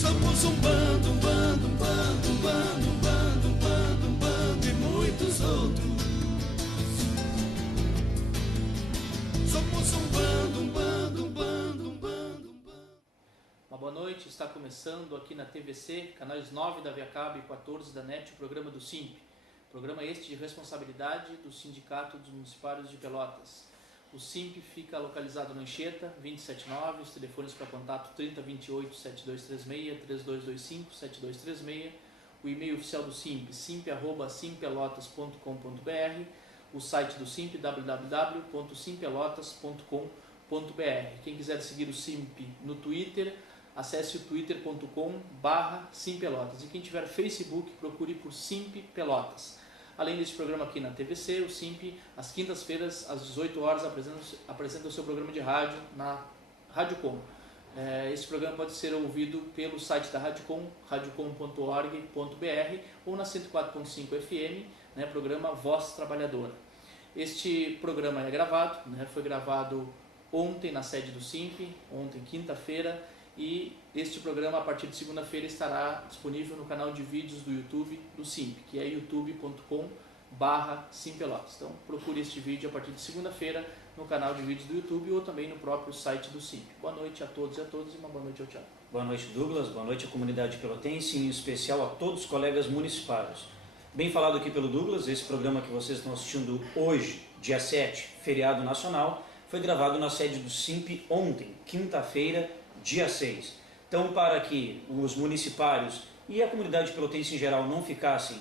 Somos um bando, um bando, um bando, um bando, um bando, um bando, um bando e muitos outros. Somos um bando, um bando, um bando, um bando, um bando. Uma boa noite, está começando aqui na TVC, canais 9 da Via Cabo e 14 da NET, o programa do SIMP. Programa este de responsabilidade do Sindicato dos Municipários de Pelotas. O SIMP fica localizado no Anchieta, 279, os telefones para contato 3028-7236, 3225-7236, o e-mail oficial do SIMP, simp@simpelotas.com.br, o site do SIMP, www.simpelotas.com.br. Quem quiser seguir o SIMP no Twitter, acesse o twitter.com/simpelotas. E quem tiver Facebook, procure por SIMP Pelotas. Além deste programa aqui na TVC, o SIMP, às quintas-feiras, às 18 horas, apresenta o seu programa de rádio na Rádio Com. Este programa pode ser ouvido pelo site da Rádio Com, radiocom.org.br, ou na 104.5 FM, programa Voz Trabalhadora. Este programa é gravado, foi gravado ontem na sede do SIMP, ontem quinta-feira, e este programa a partir de segunda-feira estará disponível no canal de vídeos do YouTube do SIMP, que é youtube.com/simpelotas. Então procure este vídeo a partir de segunda-feira no canal de vídeos do YouTube ou também no próprio site do SIMP. Boa noite a todos e a todas e uma boa noite ao Thiago. Boa noite, Douglas, boa noite à comunidade pelotense e em especial a todos os colegas municipários. Bem falado aqui pelo Douglas, esse programa que vocês estão assistindo hoje, dia 7, feriado nacional, foi gravado na sede do SIMP ontem, quinta-feira, dia 6. Então, para que os municipários e a comunidade pelotense em geral não ficassem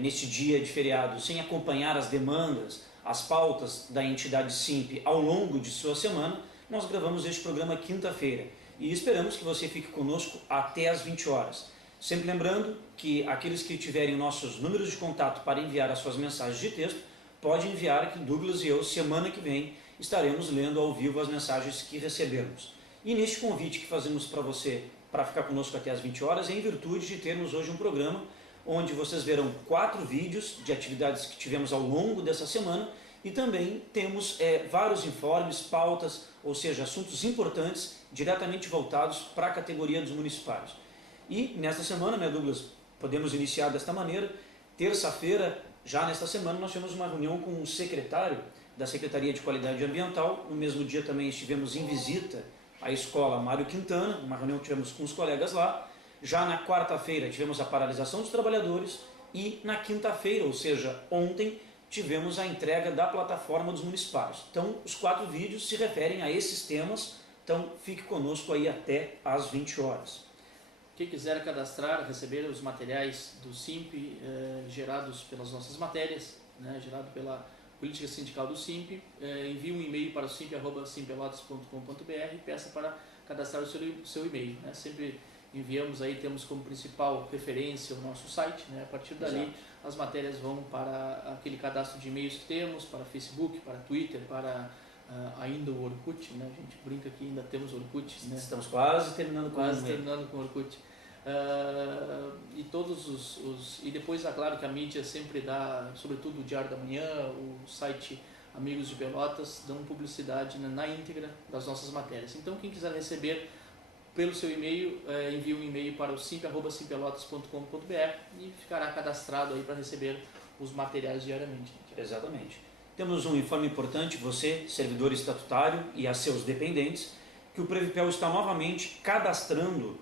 neste dia de feriado sem acompanhar as demandas, as pautas da entidade SIMP ao longo de sua semana, nós gravamos este programa quinta-feira e esperamos que você fique conosco até às 20 horas. Sempre lembrando que aqueles que tiverem nossos números de contato para enviar as suas mensagens de texto, pode enviar que Douglas e eu, semana que vem, estaremos lendo ao vivo as mensagens que recebemos. E neste convite que fazemos para você, para ficar conosco até às 20 horas, é em virtude de termos hoje um programa onde vocês verão 4 vídeos de atividades que tivemos ao longo dessa semana e também temos vários informes, pautas, ou seja, assuntos importantes diretamente voltados para a categoria dos municipários. E nesta semana, Douglas, podemos iniciar desta maneira. Terça-feira, já nesta semana, nós tivemos uma reunião com o secretário da Secretaria de Qualidade Ambiental. No mesmo dia também estivemos em visita à escola Mário Quintana, uma reunião que tivemos com os colegas lá. Já na quarta-feira tivemos a paralisação dos trabalhadores e na quinta-feira, ou seja, ontem, tivemos a entrega da plataforma dos municipários. Então, os 4 vídeos se referem a esses temas, então fique conosco aí até às 20 horas. Quem quiser cadastrar, receber os materiais do SIMP gerados pelas nossas matérias, gerado pela política sindical do SIMP, envie um e-mail para o simp@simpelotas.com.br e peça para cadastrar o seu e-mail. Sempre enviamos aí, temos como principal referência o nosso site, a partir dali Exato. as matérias vão para aquele cadastro de e-mails que temos, para Facebook, para Twitter, para ainda o Orkut, a gente brinca que ainda temos Orkut, Estamos quase terminando com o Orkut. E todos e depois é claro que a mídia sempre dá, sobretudo o Diário da Manhã, o site Amigos de Pelotas, dão publicidade na íntegra das nossas matérias. Então quem quiser receber pelo seu e-mail, envie um e-mail para o simp@simpelotas.com.br e ficará cadastrado aí para receber os materiais diariamente. Exatamente. Temos um informe importante, você, servidor estatutário e a seus dependentes, que o Previpel está novamente cadastrando,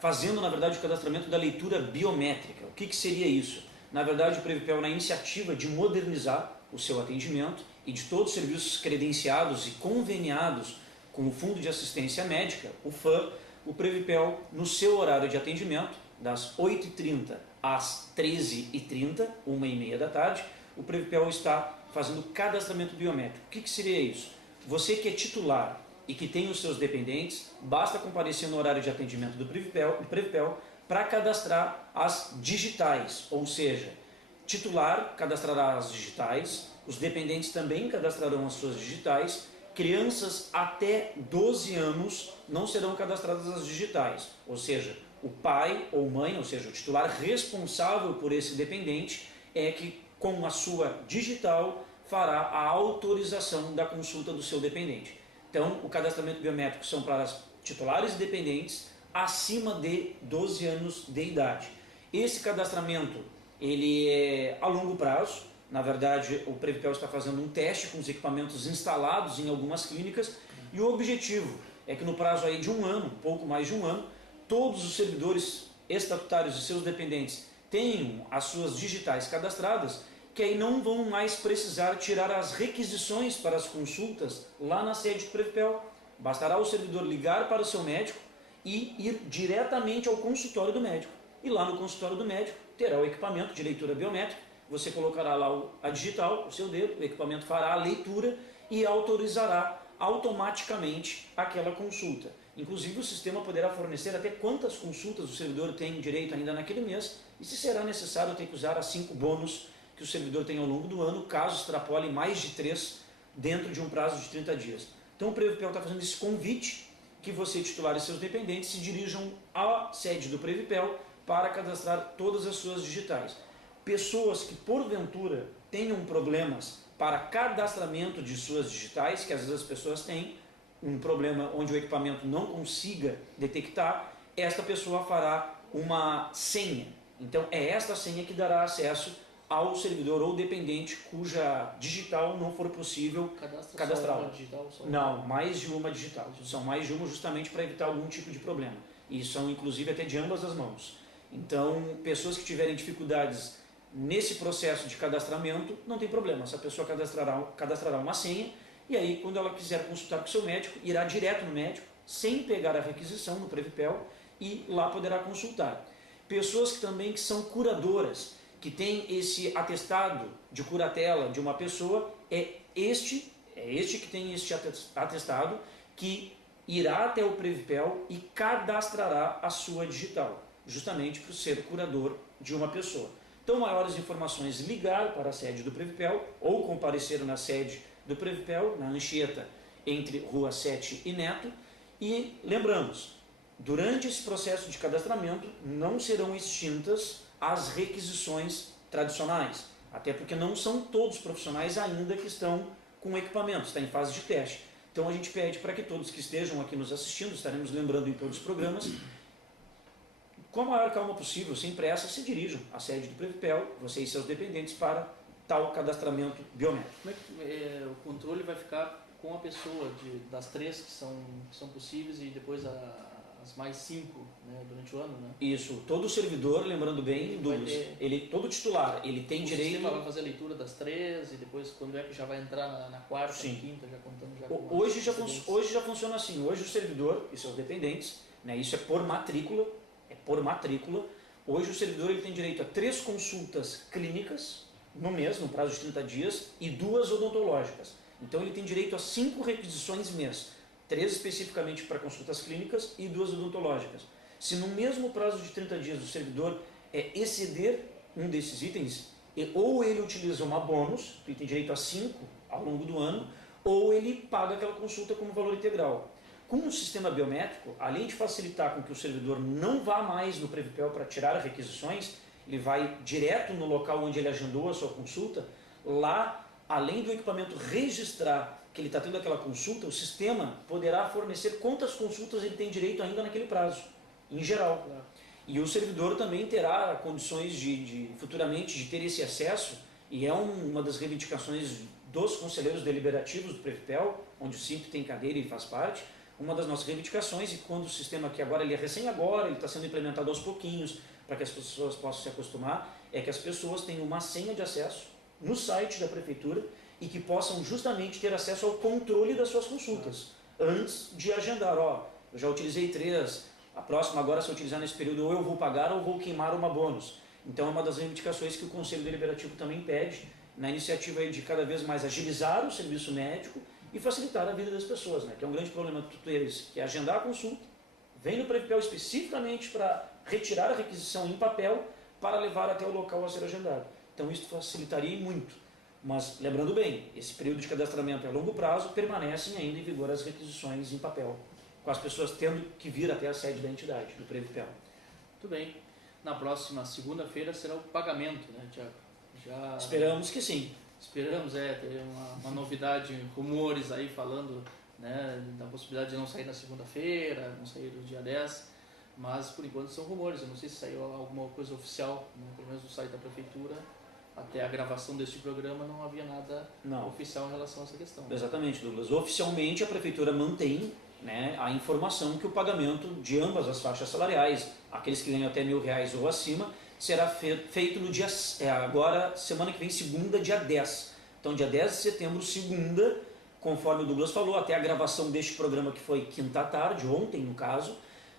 fazendo na verdade o cadastramento da leitura biométrica. O que seria isso? Na verdade o Previpel, na iniciativa de modernizar o seu atendimento e de todos os serviços credenciados e conveniados com o Fundo de Assistência Médica, o FAM, o Previpel, no seu horário de atendimento, das 8h30 às 13h30, 1h30 da tarde, o Previpel está fazendo cadastramento biométrico. O que seria isso? Você que é titular e que tem os seus dependentes, basta comparecer no horário de atendimento do Previpel para cadastrar as digitais, ou seja, titular cadastrará as digitais, os dependentes também cadastrarão as suas digitais, crianças até 12 anos não serão cadastradas as digitais, ou seja, o pai ou mãe, ou seja, o titular responsável por esse dependente é que com a sua digital fará a autorização da consulta do seu dependente. Então, o cadastramento biométrico são para as titulares e dependentes acima de 12 anos de idade. Esse cadastramento ele é a longo prazo. Na verdade, o Previpel está fazendo um teste com os equipamentos instalados em algumas clínicas e o objetivo é que no prazo aí de um ano, pouco mais de um ano, todos os servidores estatutários e seus dependentes tenham as suas digitais cadastradas, que aí não vão mais precisar tirar as requisições para as consultas lá na sede do Previpel. Bastará o servidor ligar para o seu médico e ir diretamente ao consultório do médico. E lá no consultório do médico terá o equipamento de leitura biométrica. Você colocará lá a digital, o seu dedo, o equipamento fará a leitura e autorizará automaticamente aquela consulta. Inclusive o sistema poderá fornecer até quantas consultas o servidor tem direito ainda naquele mês e se será necessário ter que usar as 5 bônus que o servidor tem ao longo do ano, caso extrapole mais de 3 dentro de um prazo de 30 dias. Então o Previpel está fazendo esse convite que você, titular e seus dependentes, se dirijam à sede do Previpel para cadastrar todas as suas digitais. Pessoas que porventura tenham problemas para cadastramento de suas digitais, que às vezes as pessoas têm um problema onde o equipamento não consiga detectar, esta pessoa fará uma senha. Então é esta senha que dará acesso ao servidor ou dependente cuja digital não for possível cadastrar. Não, mais de uma digital. São mais de uma justamente para evitar algum tipo de problema. E são inclusive até de ambas as mãos. Então, pessoas que tiverem dificuldades nesse processo de cadastramento, não tem problema. Essa pessoa cadastrará uma senha e aí, quando ela quiser consultar com o seu médico, irá direto no médico, sem pegar a requisição no Previpel e lá poderá consultar. Pessoas que também que são curadoras, que têm esse atestado de curatela de uma pessoa, é este que tem este atestado que irá até o Previpel e cadastrará a sua digital, justamente por ser curador de uma pessoa. Então, maiores informações, ligar para a sede do Previpel ou comparecer na sede do Previpel, na Anchieta, entre Rua 7 e Neto. E lembramos, durante esse processo de cadastramento não serão extintas as requisições tradicionais, até porque não são todos os profissionais ainda que estão com equipamento, está em fase de teste. Então a gente pede para que todos que estejam aqui nos assistindo, estaremos lembrando em todos os programas, com a maior calma possível, sem pressa, se dirijam à sede do Previpel, você e seus dependentes, para tal cadastramento biométrico. Como é que o controle vai ficar com a pessoa das 3 que são possíveis e depois as mais 5, né, durante o ano, né? Isso, todo servidor, lembrando bem, todo titular, ele tem direito... O sistema vai fazer a leitura das 3 e depois quando é que já vai entrar na quarta, Sim. na quinta, já contando já com hoje já funciona assim, hoje o servidor e seus dependentes, né, isso é por matrícula, hoje o servidor ele tem direito a 3 consultas clínicas no mês, no prazo de 30 dias, e 2 odontológicas. Então ele tem direito a 5 requisições mês, 3 especificamente para consultas clínicas e 2 odontológicas. Se no mesmo prazo de 30 dias o servidor exceder um desses itens, ou ele utiliza uma bônus, ele tem direito a 5 ao longo do ano, ou ele paga aquela consulta como valor integral. Com o sistema biométrico, além de facilitar com que o servidor não vá mais no Previpel para tirar requisições, ele vai direto no local onde ele agendou a sua consulta, lá, além do equipamento registrar que ele está tendo aquela consulta, o sistema poderá fornecer quantas consultas ele tem direito ainda naquele prazo, em geral. Claro. E o servidor também terá condições futuramente de ter esse acesso, e é uma das reivindicações dos conselheiros deliberativos do Previpel, onde o CIMP tem cadeira e faz parte, uma das nossas reivindicações, e quando o sistema aqui agora, ele é ele está sendo implementado aos pouquinhos, para que as pessoas possam se acostumar, é que as pessoas tenham uma senha de acesso no site da prefeitura e que possam justamente ter acesso ao controle das suas consultas, antes de agendar. Eu já utilizei 3, a próxima agora, se eu utilizar nesse período, ou eu vou pagar ou vou queimar uma bônus. Então é uma das reivindicações que o Conselho Deliberativo também pede, na iniciativa de cada vez mais agilizar o serviço médico e facilitar a vida das pessoas, né? Que é um grande problema que tu tens, que é agendar a consulta, vem no Previpel especificamente para retirar a requisição em papel para levar até o local a ser agendado. Então isso facilitaria muito. Mas lembrando bem, esse período de cadastramento é a longo prazo, permanecem ainda em vigor as requisições em papel, com as pessoas tendo que vir até a sede da entidade, do Previpel. Muito bem. Na próxima segunda-feira será o pagamento, né, Tiago? Esperamos que sim. Esperamos, ter uma novidade, rumores aí falando, né, da possibilidade de não sair na segunda-feira, não sair do dia 10, mas por enquanto são rumores. Eu não sei se saiu alguma coisa oficial, né, pelo menos no site da prefeitura. Até a gravação deste programa não havia nada oficial em relação a essa questão. Exatamente, Douglas. Oficialmente a prefeitura mantém, né, a informação que o pagamento de ambas as faixas salariais, aqueles que ganham até R$1.000 ou acima, será feito no dia, agora, semana que vem, segunda, dia 10. Então, dia 10 de setembro, segunda, conforme o Douglas falou, até a gravação deste programa, que foi quinta à tarde, ontem no caso,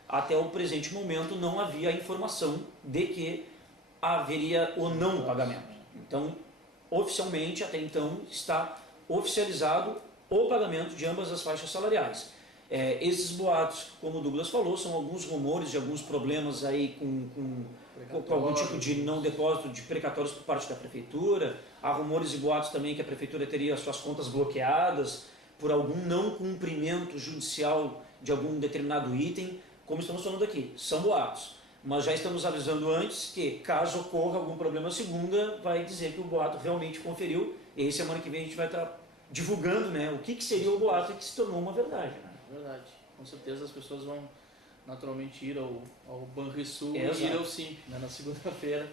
até o presente momento não havia a informação de que haveria ou não pagamento. Então, oficialmente, até então, está oficializado o pagamento de ambas as faixas salariais. Esses boatos, como o Douglas falou, são alguns rumores de alguns problemas aí com algum tipo de não depósito de precatórios por parte da prefeitura. Há rumores e boatos também que a prefeitura teria suas contas bloqueadas por algum não cumprimento judicial de algum determinado item, como estamos falando aqui. São boatos. Mas já estamos avisando antes que, caso ocorra algum problema segunda, vai dizer que o boato realmente conferiu. E aí, semana que vem, a gente vai estar divulgando, né, o que seria o boato e que se tornou uma verdade. Né? Verdade. Com certeza as pessoas vão naturalmente ir ao Banrisul e Exato. ir ao Simp, né, na segunda-feira,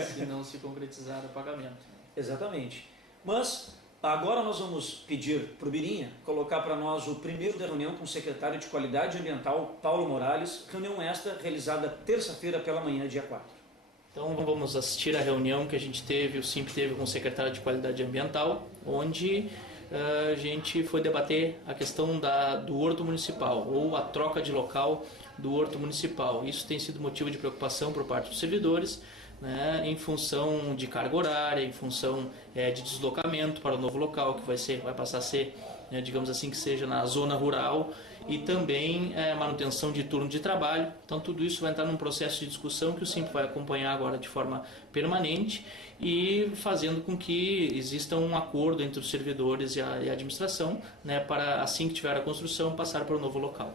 se não se concretizar o pagamento. Né? Exatamente. Mas agora nós vamos pedir para o Birinha colocar para nós o primeiro da reunião com o secretário de Qualidade Ambiental, Paulo Morales, reunião esta realizada terça-feira pela manhã, dia 4. Então vamos assistir a reunião que a gente teve, o Simp teve com o secretário de Qualidade Ambiental, onde a gente foi debater a questão do horto municipal, ou a troca de local do horto municipal. Isso tem sido motivo de preocupação por parte dos servidores, né, em função de carga horária, em função de deslocamento para o novo local, que vai passar a ser, digamos assim, que seja na zona rural, e também manutenção de turno de trabalho. Então tudo isso vai entrar num processo de discussão que o Simp vai acompanhar agora de forma permanente e fazendo com que exista um acordo entre os servidores e a administração, né, para assim que tiver a construção passar para o novo local.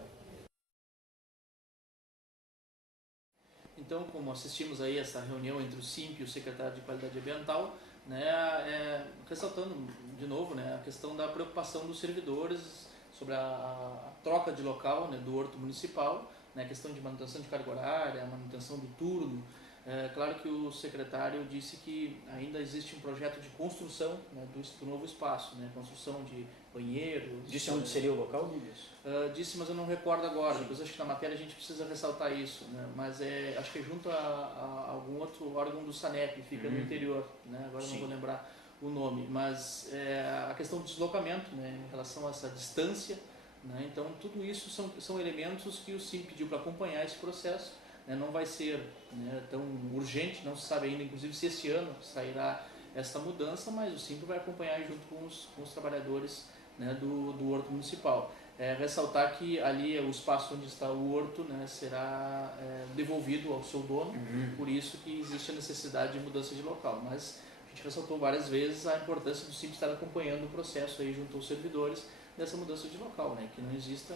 Então, como assistimos aí essa reunião entre o Simp e o secretário de Qualidade Ambiental, né, ressaltando de novo, né, a questão da preocupação dos servidores sobre a troca de local, né, do horto municipal, né, a questão de manutenção de carga horária, a manutenção do turno. Claro que o secretário disse que ainda existe um projeto de construção, né, do novo espaço, né, construção de banheiros. Disse onde seria o local, Douglas? Disse, mas eu não recordo agora. Depois acho que na matéria a gente precisa ressaltar isso, né, mas acho que é junto a algum outro órgão do SANEP, fica no interior, né, agora não vou lembrar o nome, mas a questão do deslocamento, né, em relação a essa distância, né, então tudo isso são elementos que o Simp pediu para acompanhar esse processo. Não vai ser, né, tão urgente, não se sabe ainda, inclusive, se este ano sairá essa mudança, mas o Simp vai acompanhar junto com os trabalhadores, né, do horto municipal. Ressaltar que ali o espaço onde está o horto, né, será devolvido ao seu dono, por isso que existe a necessidade de mudança de local. Mas a gente ressaltou várias vezes a importância do Simp estar acompanhando o processo aí junto aos servidores dessa mudança de local, né, que não exista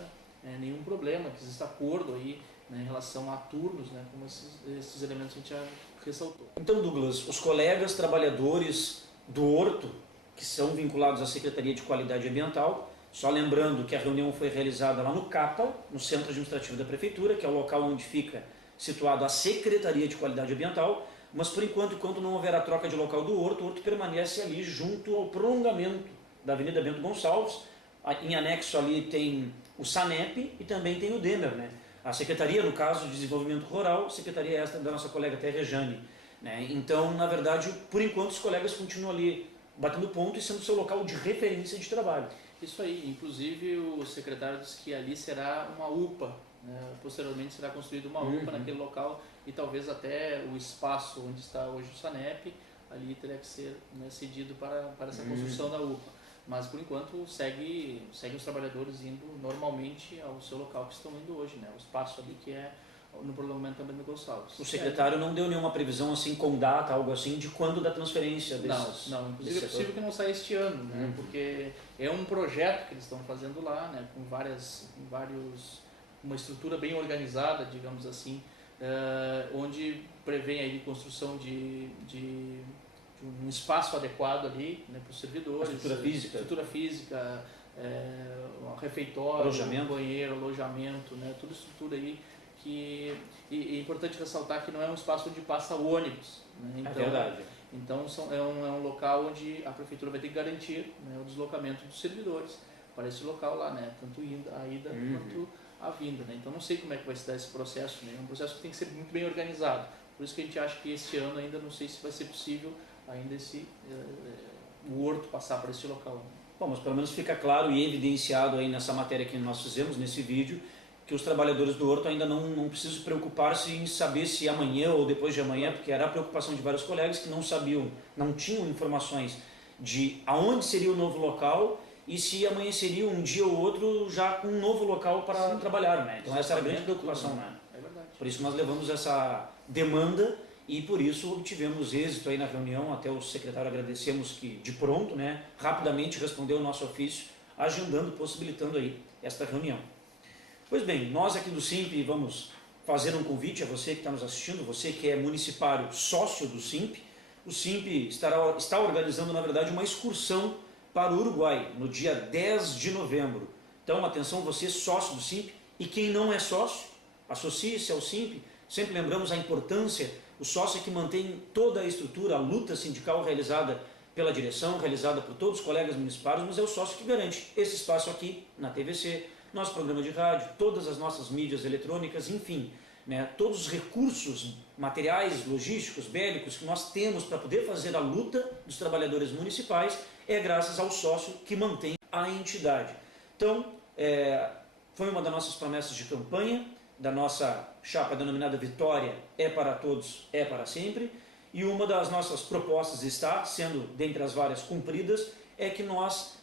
nenhum problema, que exista acordo aí, né, em relação a turnos, né, como esses elementos que a gente já ressaltou. Então, Douglas, os colegas trabalhadores do horto, que são vinculados à Secretaria de Qualidade Ambiental, só lembrando que a reunião foi realizada lá no CAPA, no Centro Administrativo da Prefeitura, que é o local onde fica situado a Secretaria de Qualidade Ambiental, mas por enquanto não houver a troca de local do horto, o horto permanece ali junto ao prolongamento da Avenida Bento Gonçalves. Em anexo ali tem o SANEP e também tem o DEMER, né? A Secretaria, no caso de Desenvolvimento Rural, Secretaria esta da nossa colega até Rejane, né? Então, na verdade, por enquanto os colegas continuam ali batendo ponto e sendo seu local de referência de trabalho. Isso aí, inclusive o secretário disse que ali será uma UPA, né? Posteriormente será construída uma UPA naquele local e talvez até o espaço onde está hoje o SANEP, ali teria que ser, né, cedido para essa construção da UPA. Mas por enquanto seguem os trabalhadores indo normalmente ao seu local que estão indo hoje, né? O espaço ali que é no prolongamento também do Gonçalves. O secretário não deu nenhuma previsão assim com data, algo assim, de quando da transferência desses... Não. Inclusive é possível que não saia este ano, né? Porque é um projeto que eles estão fazendo lá, né? Com uma estrutura bem organizada, digamos assim, onde prevê aí construção de um espaço adequado ali, né, para os servidores, estrutura física, refeitório, alojamento. banheiro, alojamento, né, toda estrutura aí e é importante ressaltar que não é um espaço onde passa o ônibus, né? Então, É verdade. Então é um local onde a prefeitura vai ter que garantir, né, o deslocamento dos servidores para esse local lá, né? Tanto a ida quanto a vinda, né? Então não sei como é que vai se dar esse processo, né? É um processo que tem que ser muito bem organizado. Por isso que a gente acha que esse ano ainda não sei se vai ser possível ainda o Horto passar para esse local. Bom, mas pelo menos fica claro e evidenciado aí nessa matéria que nós fizemos, nesse vídeo, que os trabalhadores do Horto ainda não precisam preocupar-se em saber se amanhã ou depois de amanhã, porque era a preocupação de vários colegas que não sabiam, não tinham informações de aonde seria o novo local e se amanheceria um dia ou outro já com um novo local para trabalhar, né? Então essa era a grande preocupação, né? É verdade. Por isso nós levamos essa demanda e por isso obtivemos êxito aí na reunião. Até o secretário agradecemos que de pronto, né, rapidamente respondeu o nosso ofício, agendando, possibilitando aí esta reunião. Pois bem, nós aqui do SIMP vamos fazer um convite a você que está nos assistindo, você que é municipário sócio do SIMP. O SIMP está organizando, na verdade, uma excursão para o Uruguai no dia 10 de novembro. Então, atenção, você sócio do SIMP e quem não é sócio, associe-se ao SIMP. Sempre lembramos a importância, o sócio é que mantém toda a estrutura, a luta sindical realizada pela direção, realizada por todos os colegas municipais, mas é o sócio que garante esse espaço aqui na TVC, nosso programa de rádio, todas as nossas mídias eletrônicas, enfim, né, todos os recursos materiais, logísticos, bélicos que nós temos para poder fazer a luta dos trabalhadores municipais é graças ao sócio que mantém a entidade. Então, foi uma das nossas promessas de campanha, da nossa chapa denominada Vitória é para todos, é para sempre, e uma das nossas propostas está sendo, dentre as várias cumpridas, é que nós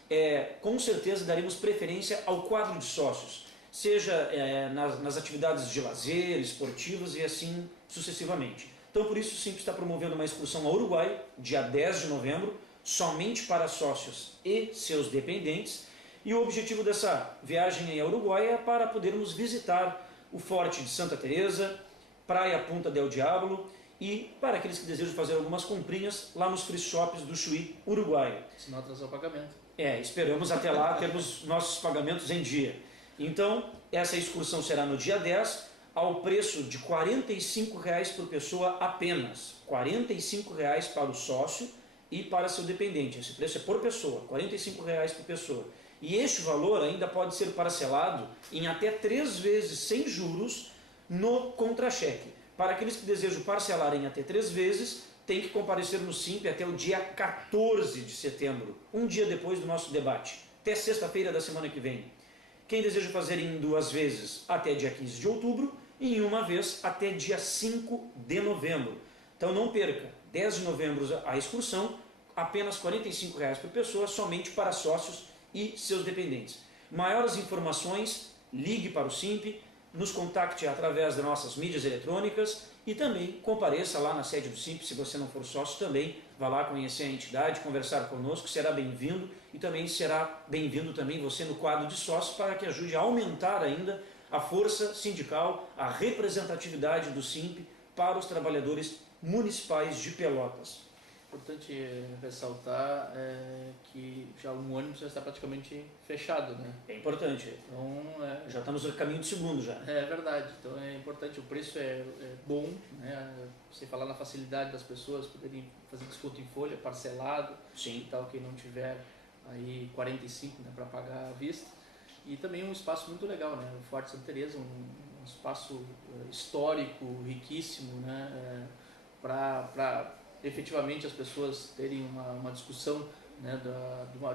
com certeza daremos preferência ao quadro de sócios, seja nas atividades de lazer, esportivas e assim sucessivamente. Então por isso o SIMP está promovendo uma excursão ao Uruguai, dia 10 de novembro, somente para sócios e seus dependentes, e o objetivo dessa viagem ao Uruguai é para podermos visitar o Forte de Santa Teresa, Praia Punta del Diablo e para aqueles que desejam fazer algumas comprinhas lá nos free shops do Chuí, Uruguai. Se não atrasar o pagamento. Esperamos até lá termos nossos pagamentos em dia. Então, essa excursão será no dia 10, ao preço de R$ 45,00 por pessoa apenas. R$ 45,00 para o sócio e para seu dependente. Esse preço é por pessoa, R$ 45,00 por pessoa. E este valor ainda pode ser parcelado em até 3 vezes sem juros no contra-cheque. Para aqueles que desejam parcelar em até 3 vezes, tem que comparecer no SIMP até o dia 14 de setembro, um dia depois do nosso debate, até sexta-feira da semana que vem. Quem deseja fazer em 2 vezes até dia 15 de outubro e em uma vez até dia 5 de novembro. Então não perca, 10 de novembro a excursão, apenas R$ 45,00 por pessoa, somente para sócios e seus dependentes. Maiores informações, ligue para o SIMP, nos contacte através das nossas mídias eletrônicas e também compareça lá na sede do SIMP, se você não for sócio também, vá lá conhecer a entidade, conversar conosco, será bem-vindo e também será bem-vindo também você no quadro de sócios para que ajude a aumentar ainda a força sindical, a representatividade do SIMP para os trabalhadores municipais de Pelotas. Importante ressaltar que já um ônibus já está praticamente fechado, né? É importante. Então, já estamos no caminho do segundo já. É verdade. Então é importante, o preço é bom, né? Você falar na facilidade das pessoas poderem fazer desconto em folha, parcelado. Sim. E tal, quem não tiver aí 45, né, para pagar à vista. E também um espaço muito legal, né? O Forte Santa Teresa, um espaço histórico, riquíssimo, né? Para efetivamente as pessoas terem uma discussão, né,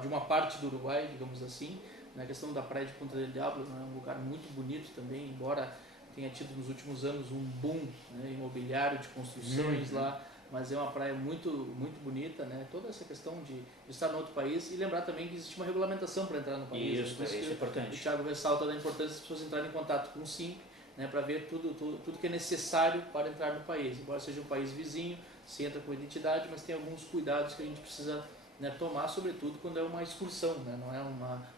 de uma parte do Uruguai, digamos assim. Na questão da Praia de Punta del Diablo, é um lugar muito bonito também, embora tenha tido nos últimos anos um boom, né, imobiliário de construções lá, mas é uma praia muito, muito bonita, né? Toda essa questão de estar no outro país e lembrar também que existe uma regulamentação para entrar no país. Isso é importante. O Thiago ressalta da importância das pessoas entrarem em contato com o SIMP, né, para ver tudo que é necessário para entrar no país. Embora seja um país vizinho, se entra com identidade, mas tem alguns cuidados que a gente precisa, né, tomar, sobretudo quando é uma excursão, né, não é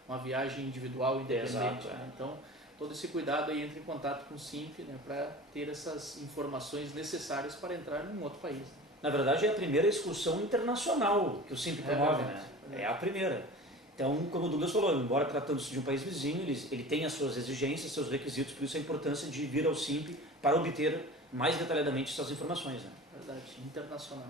uma viagem individual independente. Exato, né? Então, todo esse cuidado aí, entra em contato com o SIMP, né, para ter essas informações necessárias para entrar em um outro país. Na verdade, é a primeira excursão internacional que o SIMP promove, verdade, né? É a primeira. Então, como o Douglas falou, embora tratando-se de um país vizinho, ele tem as suas exigências, seus requisitos, por isso a importância de vir ao SINP para obter mais detalhadamente essas informações. Né? Verdade, internacional.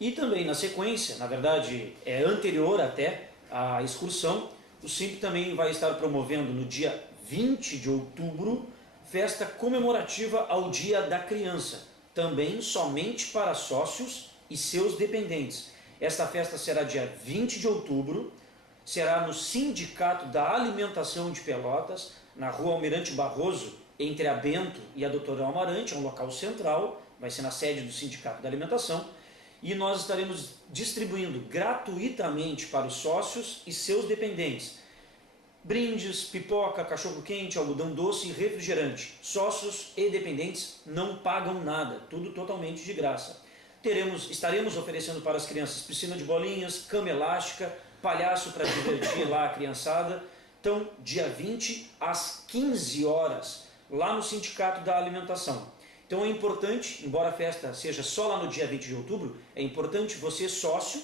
E também, na sequência, na verdade, é anterior até à excursão, o SINP também vai estar promovendo no dia 20 de outubro, festa comemorativa ao Dia da Criança, também somente para sócios e seus dependentes. Esta festa será dia 20 de outubro, será no Sindicato da Alimentação de Pelotas, na Rua Almirante Barroso, entre a Bento e a Doutor Amarante, é um local central, vai ser na sede do Sindicato da Alimentação, e nós estaremos distribuindo gratuitamente para os sócios e seus dependentes brindes, pipoca, cachorro-quente, algodão doce e refrigerante. Sócios e dependentes não pagam nada, tudo totalmente de graça. Estaremos oferecendo para as crianças piscina de bolinhas, cama elástica, palhaço para divertir lá a criançada. Então, dia 20 às 15 horas, lá no Sindicato da Alimentação. Então é importante, embora a festa seja só lá no dia 20 de outubro, é importante você sócio,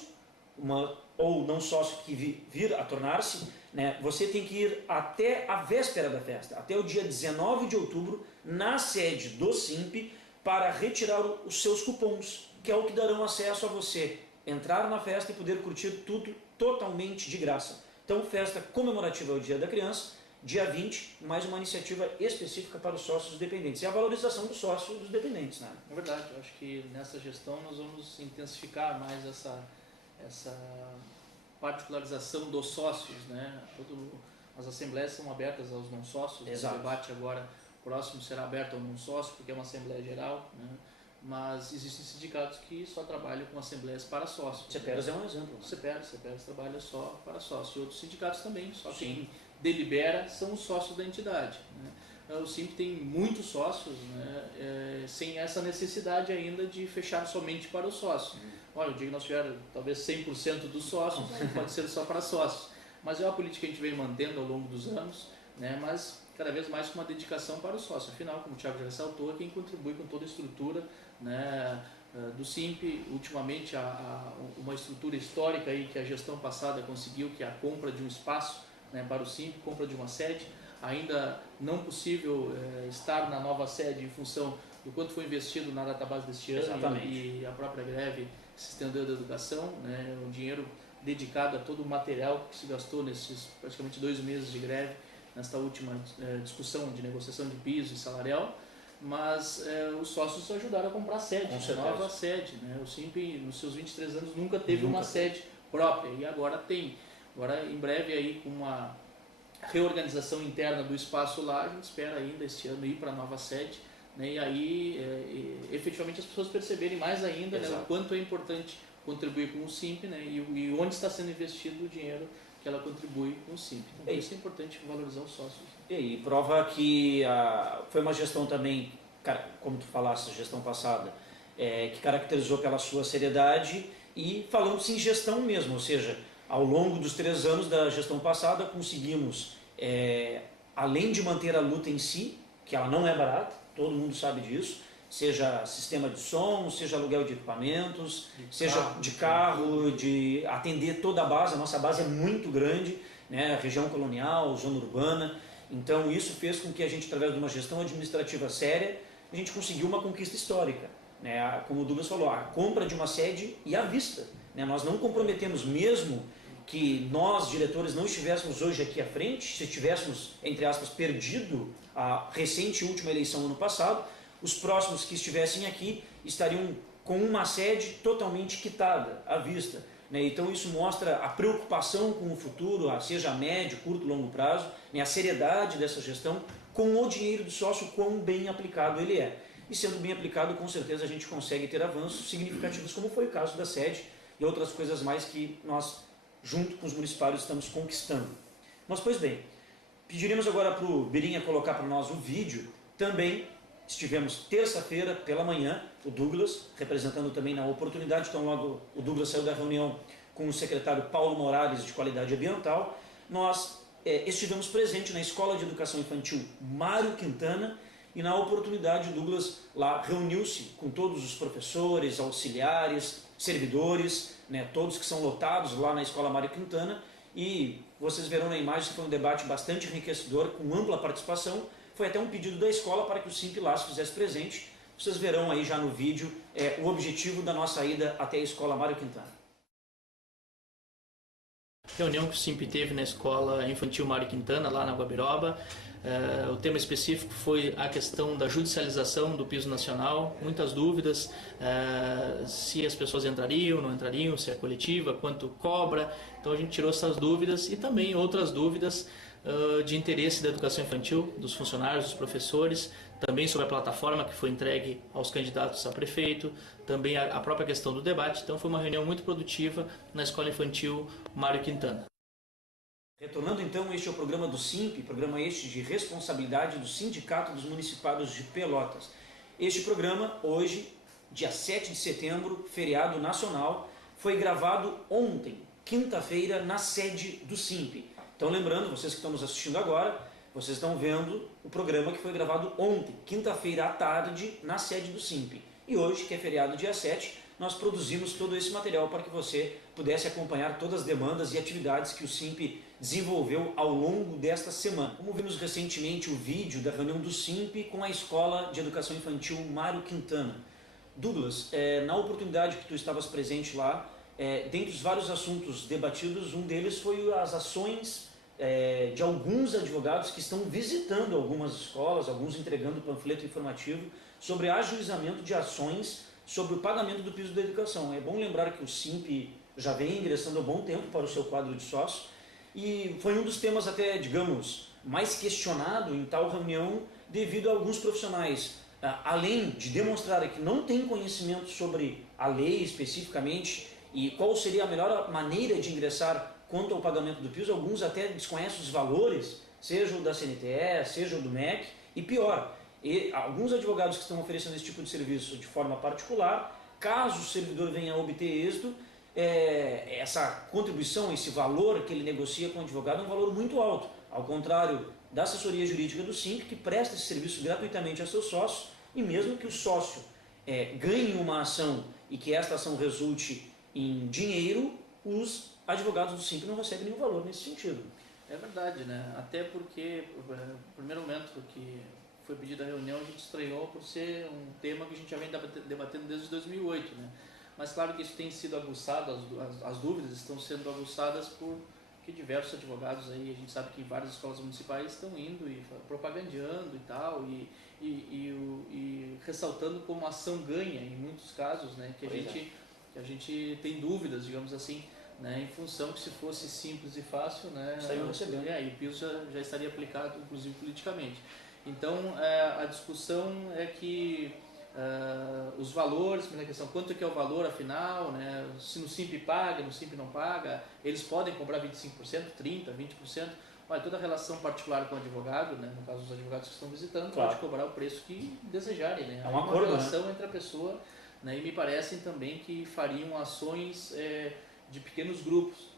ou não sócio que vir a tornar-se, né, você tem que ir até a véspera da festa, até o dia 19 de outubro, na sede do SINP, para retirar os seus cupons, que é o que darão acesso a você entrar na festa e poder curtir tudo totalmente de graça. Então, festa comemorativa ao Dia da Criança, dia 20, mais uma iniciativa específica para os sócios dependentes. E a valorização dos sócios e dos dependentes. Né? É verdade, eu acho que nessa gestão nós vamos intensificar mais essa particularização dos sócios. Né? As assembleias são abertas aos não sócios, Exato. O debate agora próximo será aberto ao não sócio, porque é uma assembleia geral, né? Mas existem sindicatos que só trabalham com assembleias para sócios. CEPERS é um exemplo. O CEPERS trabalha só para sócios, e outros sindicatos também, só que quem delibera são os sócios da entidade. Né? O SINP tem muitos sócios, né? Sem essa necessidade ainda de fechar somente para os sócios. Olha, o dia que nós tivermos talvez 100% dos sócios, pode ser só para sócios. Mas é uma política que a gente vem mantendo ao longo dos anos, né? Mas cada vez mais com uma dedicação para o sócio. Afinal, como o Thiago já ressaltou, é quem contribui com toda a estrutura, né, do SINP. Ultimamente, uma estrutura histórica aí que a gestão passada conseguiu, que é a compra de um espaço, né, para o SINP, compra de uma sede. Ainda não possível estar na nova sede em função do quanto foi investido na database deste ano. Exatamente. E a própria greve que se estendeu da educação, né, um dinheiro dedicado a todo o material que se gastou nesses praticamente 2 meses de greve, nesta última discussão de negociação de piso e salarial, mas os sócios ajudaram a comprar a sede, a nova sede. Né? O SINP, nos seus 23 anos, nunca teve uma sede própria, e agora tem. Agora, em breve, aí, com uma reorganização interna do espaço lá, a gente espera ainda este ano ir para a nova sede, né? E aí, efetivamente, as pessoas perceberem mais ainda, né, o quanto é importante contribuir com o SINP, né, e onde está sendo investido o dinheiro que ela contribui com o SINP. Então, por isso é importante valorizar os sócios. E prova que foi uma gestão também, como tu falaste, a gestão passada, que caracterizou pela sua seriedade e falando-se em gestão mesmo, ou seja, ao longo dos 3 anos da gestão passada conseguimos, além de manter a luta em si, que ela não é barata, todo mundo sabe disso, seja sistema de som, seja aluguel de equipamentos, de carro, de atender toda a base. A nossa base é muito grande, né? Região colonial, zona urbana. Então isso fez com que a gente, através de uma gestão administrativa séria, a gente conseguiu uma conquista histórica. Né? Como o Douglas falou, a compra de uma sede e à vista. Né? Nós não comprometemos, mesmo que nós, diretores, não estivéssemos hoje aqui à frente, se tivéssemos, entre aspas, perdido a recente última eleição ano passado, os próximos que estivessem aqui estariam com uma sede totalmente quitada, à vista. Né? Então isso mostra a preocupação com o futuro, seja a médio, curto, longo prazo, né? A seriedade dessa gestão com o dinheiro do sócio, quão bem aplicado ele é. E sendo bem aplicado, com certeza a gente consegue ter avanços significativos, como foi o caso da sede e outras coisas mais que nós, junto com os municipários, estamos conquistando. Mas, pois bem, pediríamos agora para o Birinha colocar para nós o vídeo. Também estivemos terça-feira pela manhã, o Douglas, representando também na oportunidade, então logo o Douglas saiu da reunião com o secretário Paulo Morales de Qualidade Ambiental, nós estivemos presentes na Escola de Educação Infantil Mário Quintana, e na oportunidade o Douglas lá reuniu-se com todos os professores, auxiliares, servidores, né, todos que são lotados lá na Escola Mário Quintana, e vocês verão na imagem que foi um debate bastante enriquecedor, com ampla participação. Foi até um pedido da escola para que o Simp lá se fizesse presente. Vocês verão aí já no vídeo o objetivo da nossa ida até a Escola Mário Quintana. Reunião que o Simp teve na Escola Infantil Mário Quintana, lá na Guabiroba. O tema específico foi a questão da judicialização do piso nacional, muitas dúvidas, se as pessoas entrariam, não entrariam, se é coletiva, quanto cobra. Então a gente tirou essas dúvidas e também outras dúvidas de interesse da educação infantil, dos funcionários, dos professores, também sobre a plataforma que foi entregue aos candidatos a prefeito, também a própria questão do debate. Então foi uma reunião muito produtiva na Escola Infantil Mário Quintana. Retornando então, este é o programa do Simp, programa este de responsabilidade do Sindicato dos Municipários de Pelotas. Este programa, hoje, dia 7 de setembro, feriado nacional, foi gravado ontem, quinta-feira, na sede do Simp. Então lembrando, vocês que estão nos assistindo agora, vocês estão vendo o programa que foi gravado ontem, quinta-feira à tarde, na sede do Simp. E hoje, que é feriado dia 7, nós produzimos todo esse material para que você pudesse acompanhar todas as demandas e atividades que o Simp desenvolveu ao longo desta semana. Como vimos recentemente o vídeo da reunião do Simp com a Escola de Educação Infantil Mário Quintana. Douglas, na oportunidade que tu estavas presente lá, dentre os vários assuntos debatidos, um deles foi as ações de alguns advogados que estão visitando algumas escolas, alguns entregando panfleto informativo sobre ajuizamento de ações sobre o pagamento do piso da educação. É bom lembrar que o Simp já vem ingressando há bom tempo para o seu quadro de sócio e foi um dos temas até, digamos, mais questionado em tal reunião devido a alguns profissionais, além de demonstrarem que não têm conhecimento sobre a lei especificamente e qual seria a melhor maneira de ingressar quanto ao pagamento do piso, alguns até desconhecem os valores, seja o da CNTE, seja o do MEC, e pior, alguns advogados que estão oferecendo esse tipo de serviço de forma particular, caso o servidor venha a obter êxito, essa contribuição, esse valor que ele negocia com o advogado é um valor muito alto, ao contrário da assessoria jurídica do Simp, que presta esse serviço gratuitamente a seus sócios, e mesmo que o sócio ganhe uma ação e que esta ação resulte em dinheiro, os advogados do Simp não recebem nenhum valor nesse sentido. É verdade, né? Até porque no primeiro momento que foi pedida a reunião, a gente estranhou por ser um tema que a gente já vem debatendo desde 2008, né? Mas claro que isso tem sido aguçado, as dúvidas estão sendo aguçadas por que diversos advogados aí, a gente sabe que várias escolas municipais estão indo e propagandeando e tal, e ressaltando como a ação ganha em muitos casos, né? Que a gente tem dúvidas, digamos assim, né, em função que se fosse simples e fácil, né, estariam recebendo. E o piso já estaria aplicado, inclusive politicamente. Então, a discussão é que os valores, a questão, quanto que é o valor afinal, né, se no Simp paga, no Simp não paga, eles podem cobrar 25%, 30%, 20%. Olha, toda relação particular com o advogado, né, no caso dos advogados que estão visitando, claro, pode cobrar o preço que desejarem. Né? É um acordo, uma relação, né, entre a pessoa, né, e me parecem também que fariam ações de pequenos grupos.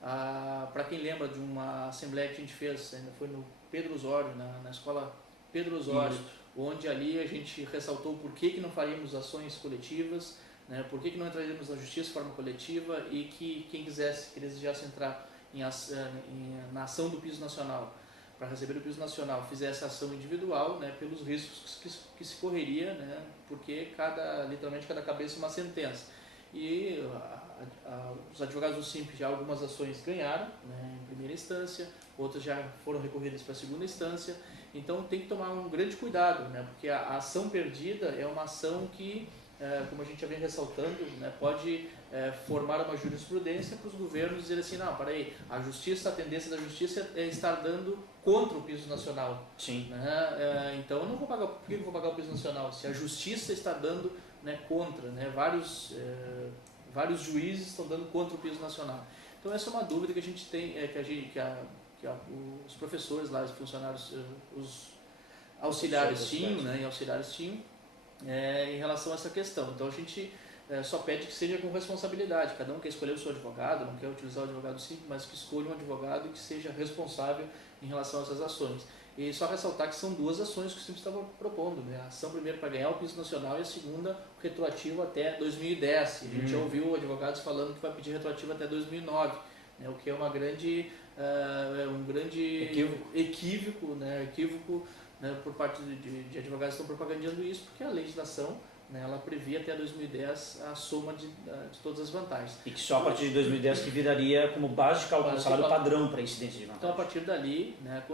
Para quem lembra de uma assembleia que a gente fez, ainda foi no Pedro Osório, na escola Pedro Osório, onde ali a gente ressaltou por que não faríamos ações coletivas, né, por que não entraríamos na justiça de forma coletiva e que quem desejasse entrar na ação do piso nacional, para receber o piso nacional, fizesse ação individual, né, pelos riscos que se correria, né, porque literalmente cada cabeça é uma sentença. E os advogados do Simp já algumas ações ganharam, né, em primeira instância, outras já foram recorridas para a segunda instância, então tem que tomar um grande cuidado, né, porque a ação perdida é uma ação que, como a gente já vem ressaltando, né, pode formar uma jurisprudência para os governos dizerem assim, não, peraí, a tendência da justiça é estar dando contra o piso nacional. Sim. Né, então eu não vou pagar, por que eu vou pagar o piso nacional? Se a justiça está dando, né, contra, né, vários juízes estão dando contra o piso nacional. Então essa é uma dúvida que a gente tem, os professores lá, os funcionários, os auxiliares tinham, né, em relação a essa questão. Então a gente só pede que seja com responsabilidade. Cada um quer escolher o seu advogado, não quer utilizar o advogado sim, mas que escolha um advogado que seja responsável em relação a essas ações. E só ressaltar que são duas ações que o Simp estava propondo, né? A ação primeiro para ganhar o piso nacional e a segunda retroativo até 2010. A gente já ouviu advogados falando que vai pedir retroativo até 2009. né, o que é um grande equívoco, né, por parte de advogados que estão propagandando isso, porque a legislação, né, ela previa até 2010 a soma de todas as vantagens. E que só a partir de 2010 que viraria como base de cálculo do salário padrão para incidência de vantagem. Então, a partir dali, né,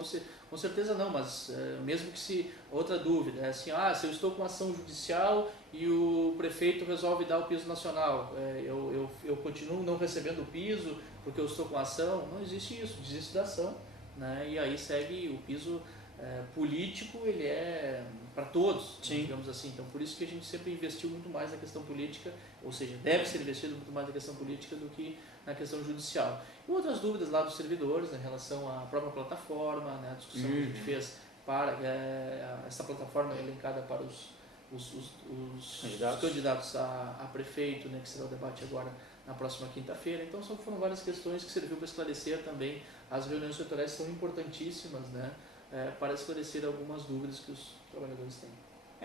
com certeza não, mas mesmo que se... Outra dúvida, é assim, se eu estou com ação judicial e o prefeito resolve dar o piso nacional, eu continuo não recebendo o piso porque eu estou com ação? Não existe isso, desiste da ação, né, e aí segue o piso político, ele é para todos, digamos assim. Então, por isso que a gente sempre investiu muito mais na questão política, ou seja, deve ser investido muito mais na questão política do que na questão judicial. E outras dúvidas lá dos servidores, né, em relação à própria plataforma, né, a discussão que a gente fez para essa plataforma elencada para os candidatos a prefeito, né, que será o debate agora na próxima quinta-feira. Então, foram várias questões que serviu para esclarecer também. As reuniões setoriais são importantíssimas, né, para esclarecer algumas dúvidas que os trabalhadores têm.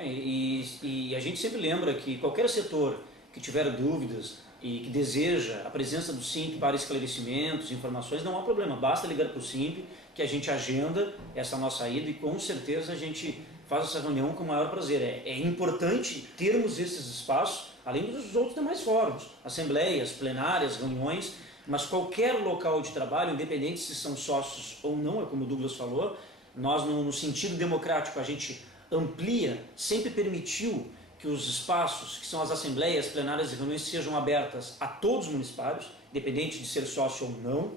E a gente sempre lembra que qualquer setor que tiver dúvidas e que deseja a presença do SIMP para esclarecimentos, informações, não há problema, basta ligar para o SIMP que a gente agenda essa nossa ida e com certeza a gente faz essa reunião com o maior prazer. É importante termos esses espaços, além dos outros demais fóruns, assembleias, plenárias, reuniões, mas qualquer local de trabalho, independente se são sócios ou não, é como o Douglas falou, nós no sentido democrático a gente amplia, sempre permitiu que os espaços, que são as assembleias, plenárias e reuniões, sejam abertas a todos os municipários, independente de ser sócio ou não.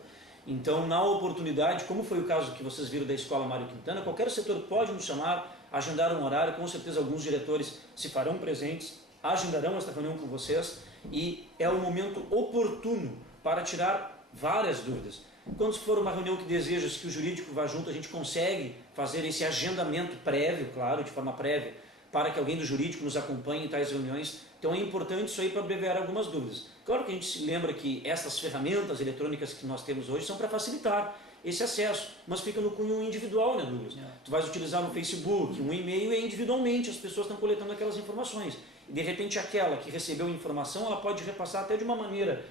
Então, na oportunidade, como foi o caso que vocês viram da Escola Mário Quintana, qualquer setor pode nos chamar, agendar um horário, com certeza alguns diretores se farão presentes, agendarão esta reunião com vocês e é o momento oportuno para tirar várias dúvidas. Quando for uma reunião que deseja que o jurídico vá junto, a gente consegue fazer esse agendamento prévio, claro, de forma prévia, para que alguém do jurídico nos acompanhe em tais reuniões. Então é importante isso aí para abreviar algumas dúvidas. Claro que a gente se lembra que essas ferramentas eletrônicas que nós temos hoje são para facilitar esse acesso, mas fica no cunho individual, né, Douglas? Tu vais utilizar no Facebook, um e-mail, e individualmente as pessoas estão coletando aquelas informações. E de repente aquela que recebeu a informação, ela pode repassar até de uma maneira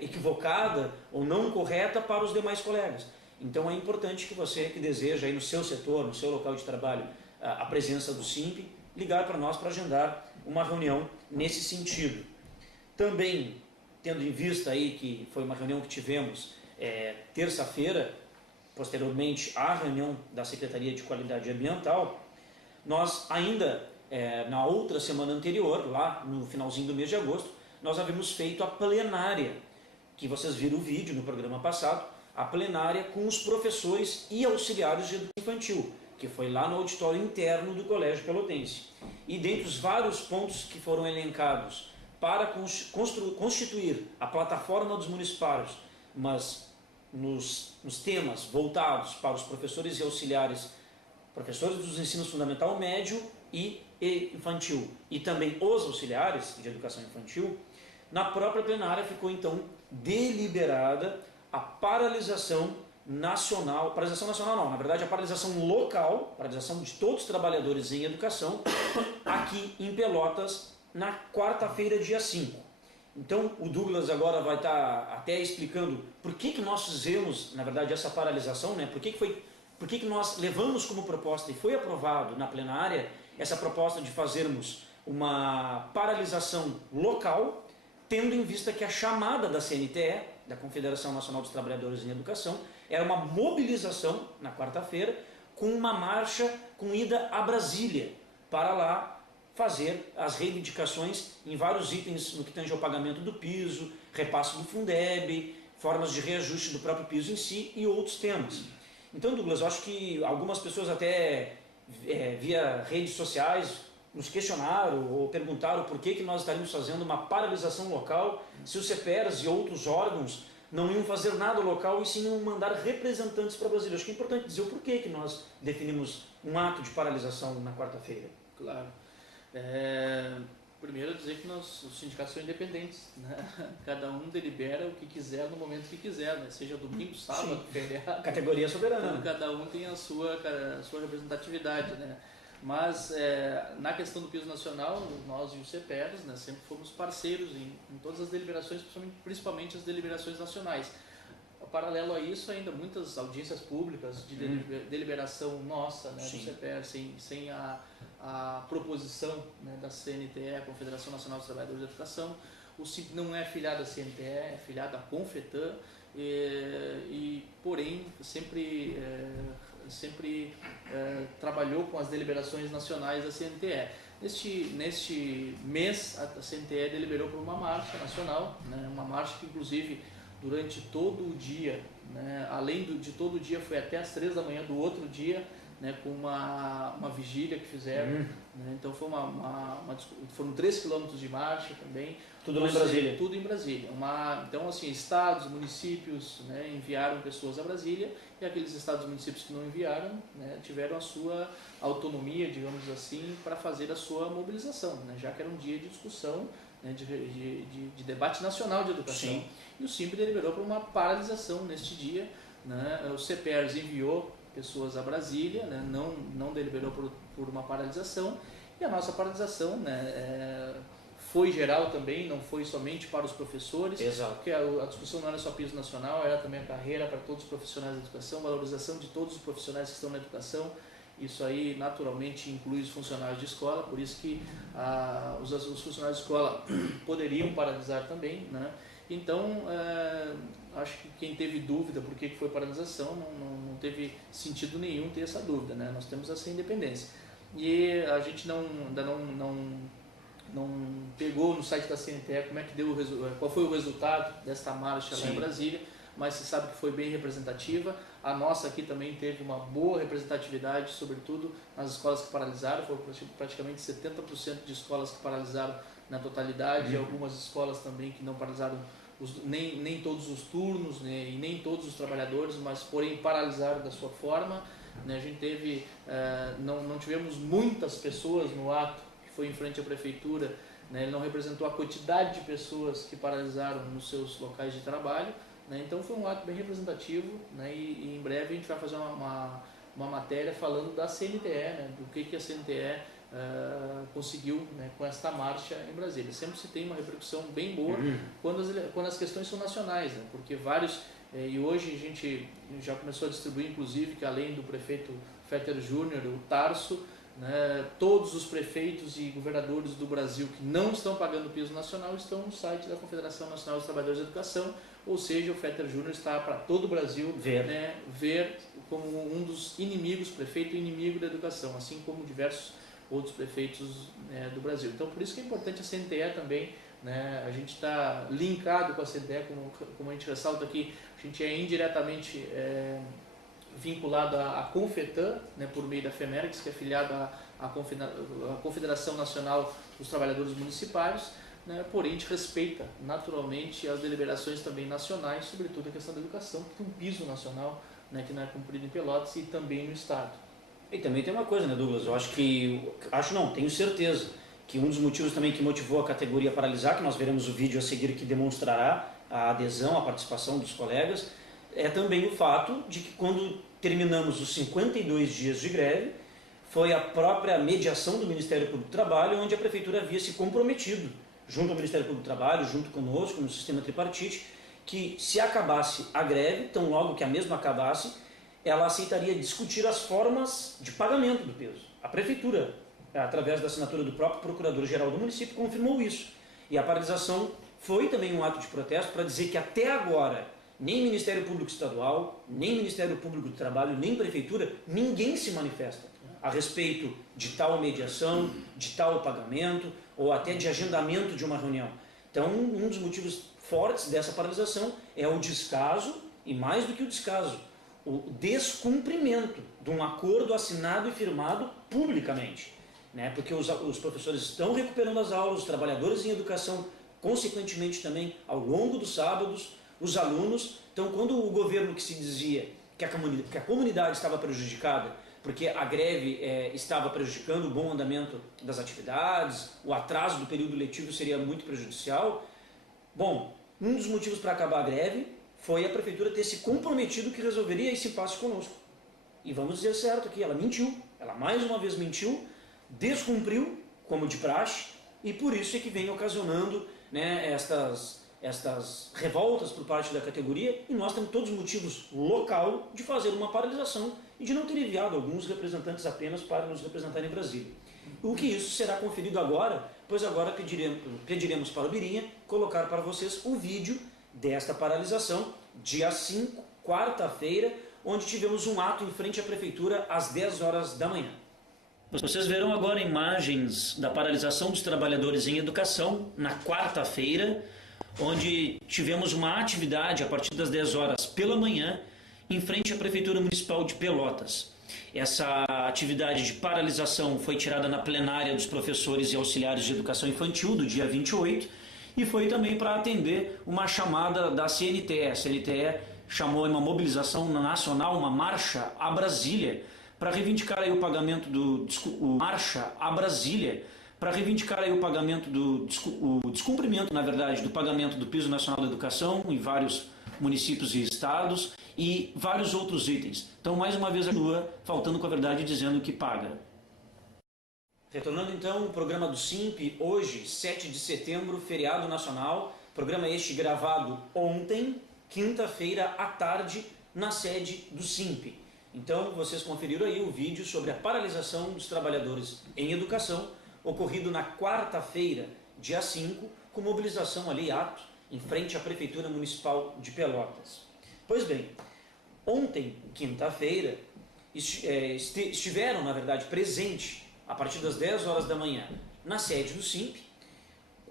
equivocada ou não correta para os demais colegas. Então é importante que você que deseja aí no seu setor, no seu local de trabalho, a presença do SIMP, ligar para nós para agendar uma reunião nesse sentido. Também, tendo em vista aí que foi uma reunião que tivemos terça-feira, posteriormente à reunião da Secretaria de Qualidade Ambiental, nós ainda, na outra semana anterior, lá no finalzinho do mês de agosto, nós havíamos feito a plenária, que vocês viram o vídeo no programa passado, a plenária com os professores e auxiliares de educação infantil, que foi lá no auditório interno do Colégio Pelotense. E dentre os vários pontos que foram elencados para constituir a plataforma dos municipários, mas nos temas voltados para os professores e auxiliares, professores dos ensinos fundamental, médio e infantil, e também os auxiliares de educação infantil, na própria plenária ficou então deliberada a paralisação nacional, paralisação nacional não, na verdade a paralisação local, paralisação de todos os trabalhadores em educação, aqui em Pelotas, na quarta-feira, dia 5. Então o Douglas agora vai estar até explicando por que nós fizemos, na verdade, essa paralisação, né? Por que nós levamos como proposta e foi aprovado na plenária essa proposta de fazermos uma paralisação local, tendo em vista que a chamada da CNTE, da Confederação Nacional dos Trabalhadores em Educação, era uma mobilização na quarta-feira com uma marcha com ida a Brasília para lá fazer as reivindicações em vários itens no que tange ao pagamento do piso, repasse do Fundeb, formas de reajuste do próprio piso em si e outros temas. Então, Douglas, eu acho que algumas pessoas até via redes sociais nos questionaram ou perguntaram por que nós estaríamos fazendo uma paralisação local se os CEPERS e outros órgãos não iam fazer nada local e sim iam mandar representantes para Brasília. Acho que é importante dizer o porquê que nós definimos um ato de paralisação na quarta-feira. Claro. Primeiro dizer que os sindicatos são independentes, né? Cada um delibera o que quiser no momento que quiser, né? Seja domingo, sábado, feriado. Categoria soberana. Então, cada um tem a sua representatividade, né? Mas na questão do piso nacional, nós e o CEPERS, né, sempre fomos parceiros em todas as deliberações, principalmente as deliberações nacionais. paralelo a isso, ainda muitas audiências públicas de deliberação nossa, né, do CPR, sem a proposição, né, da CNTE, Confederação Nacional dos Trabalhadores da Educação. O CIMP não é filiado à CNTE, é filiado à Confetan, porém sempre trabalhou com as deliberações nacionais da CNTE. Neste mês, a CNTE deliberou por uma marcha nacional, né, uma marcha que, inclusive, durante todo o dia, né, além de todo o dia, foi até às 3 da manhã do outro dia, né, com uma vigília que fizeram. Né, então, foram 3 quilômetros de marcha também. Tudo lá em Brasília? Tudo em Brasília. Então, assim, estados, municípios, né, enviaram pessoas a Brasília, e aqueles estados e municípios que não enviaram, né, tiveram a sua autonomia, digamos assim, para fazer a sua mobilização, né, já que era um dia de discussão, né, de debate nacional de educação. Sim. E o CIMP deliberou por uma paralisação neste dia. Né, o CPERS enviou pessoas a Brasília, né, não deliberou por uma paralisação, e a nossa paralisação, né, foi geral também, não foi somente para os professores. Exato. Porque a discussão não era só piso nacional, era também a carreira para todos os profissionais da educação, valorização de todos os profissionais que estão na educação. Isso aí naturalmente inclui os funcionários de escola, por isso que os funcionários de escola poderiam paralisar também, né? Então, acho que quem teve dúvida por que foi paralisação, não teve sentido nenhum ter essa dúvida, né? Nós temos essa independência. E a gente ainda não pegou no site da CNTE qual foi o resultado desta marcha lá em Brasília, mas se sabe que foi bem representativa. A nossa aqui também teve uma boa representatividade, sobretudo nas escolas que paralisaram. Foram praticamente 70% de escolas que paralisaram na totalidade, e algumas escolas também que não paralisaram nem todos os turnos, né, e nem todos os trabalhadores, mas porém paralisaram da sua forma. Né, a gente teve, não tivemos muitas pessoas no ato que foi em frente à prefeitura, né, ele não representou a quantidade de pessoas que paralisaram nos seus locais de trabalho, né, então foi um ato bem representativo, né, e em breve a gente vai fazer uma matéria falando da CNTE, né, do que a CNTE conseguiu, né, com esta marcha em Brasília. Sempre se tem uma repercussão bem boa quando as questões são nacionais, né, porque e hoje a gente já começou a distribuir, inclusive, que além do prefeito Fetter Júnior, o Tarso, né, todos os prefeitos e governadores do Brasil que não estão pagando piso nacional estão no site da Confederação Nacional dos Trabalhadores da Educação, ou seja, o Fetter Júnior está para todo o Brasil ver como um dos inimigos, prefeito inimigo da educação, assim como diversos outros prefeitos, né, do Brasil. Então, por isso que é importante a CNTE também, né, a gente está linkado com a CNTE, como a gente ressalta aqui, a gente é indiretamente vinculado à Confetan, né, por meio da FEMERGS, que é afiliada à Confederação Nacional dos Trabalhadores Municipais, né, porém a gente respeita naturalmente as deliberações também nacionais, sobretudo a questão da educação, que tem um piso nacional, né, que não é cumprido em Pelotas e também no Estado. E também tem uma coisa, né, Douglas, tenho certeza que um dos motivos também que motivou a categoria a paralisar, que nós veremos o vídeo a seguir que demonstrará a adesão, a participação dos colegas, é também o fato de que quando terminamos os 52 dias de greve, foi a própria mediação do Ministério Público do Trabalho, onde a Prefeitura havia se comprometido, junto ao Ministério Público do Trabalho, junto conosco, no sistema tripartite, que se acabasse a greve, tão logo que a mesma acabasse, ela aceitaria discutir as formas de pagamento do peso. A Prefeitura, através da assinatura do próprio Procurador-Geral do município, confirmou isso. E a paralisação foi também um ato de protesto para dizer que até agora, nem Ministério Público Estadual, nem Ministério Público do Trabalho, nem Prefeitura, ninguém se manifesta a respeito de tal mediação, de tal pagamento, ou até de agendamento de uma reunião. Então, um dos motivos fortes dessa paralisação é o descaso, e mais do que o descaso, o descumprimento de um acordo assinado e firmado publicamente, né? Porque os professores estão recuperando as aulas, os trabalhadores em educação, consequentemente também, ao longo dos sábados, os alunos. Então, quando o governo que se dizia que a comunidade estava prejudicada, porque a greve estava prejudicando o bom andamento das atividades, o atraso do período letivo seria muito prejudicial, bom, um dos motivos para acabar a greve foi a Prefeitura ter se comprometido que resolveria esse impasse conosco. E vamos dizer certo aqui, ela mentiu, ela mais uma vez mentiu, descumpriu, como de praxe, e por isso é que vem ocasionando, né, estas revoltas por parte da categoria e nós temos todos os motivos local de fazer uma paralisação e de não ter enviado alguns representantes apenas para nos representar em Brasília. O que isso será conferido agora, pois agora pediremos para o Birinha colocar para vocês o vídeo desta paralisação, dia 5, quarta-feira, onde tivemos um ato em frente à Prefeitura às 10 horas da manhã. Vocês verão agora imagens da paralisação dos trabalhadores em educação na quarta-feira, onde tivemos uma atividade a partir das 10 horas pela manhã em frente à Prefeitura Municipal de Pelotas. Essa atividade de paralisação foi tirada na plenária dos professores e auxiliares de educação infantil do dia 28 e foi também para atender uma chamada da CNTE. A CNTE chamou uma mobilização nacional, uma marcha a Brasília, para reivindicar aí o pagamento marcha a Brasília, para reivindicar aí o pagamento o descumprimento, na verdade, do pagamento do Piso Nacional da Educação em vários municípios e estados e vários outros itens. Então, mais uma vez, a rua faltando com a verdade, dizendo que paga. Retornando então o programa do SIMP, hoje, 7 de setembro, feriado nacional, programa este gravado ontem, quinta-feira à tarde, na sede do SIMP. Então, vocês conferiram aí o vídeo sobre a paralisação dos trabalhadores em educação, ocorrido na quarta-feira, dia 5, com mobilização ali, ato, em frente à Prefeitura Municipal de Pelotas. Pois bem, ontem, quinta-feira, estiveram, na verdade, presentes, a partir das 10 horas da manhã, na sede do SIMP,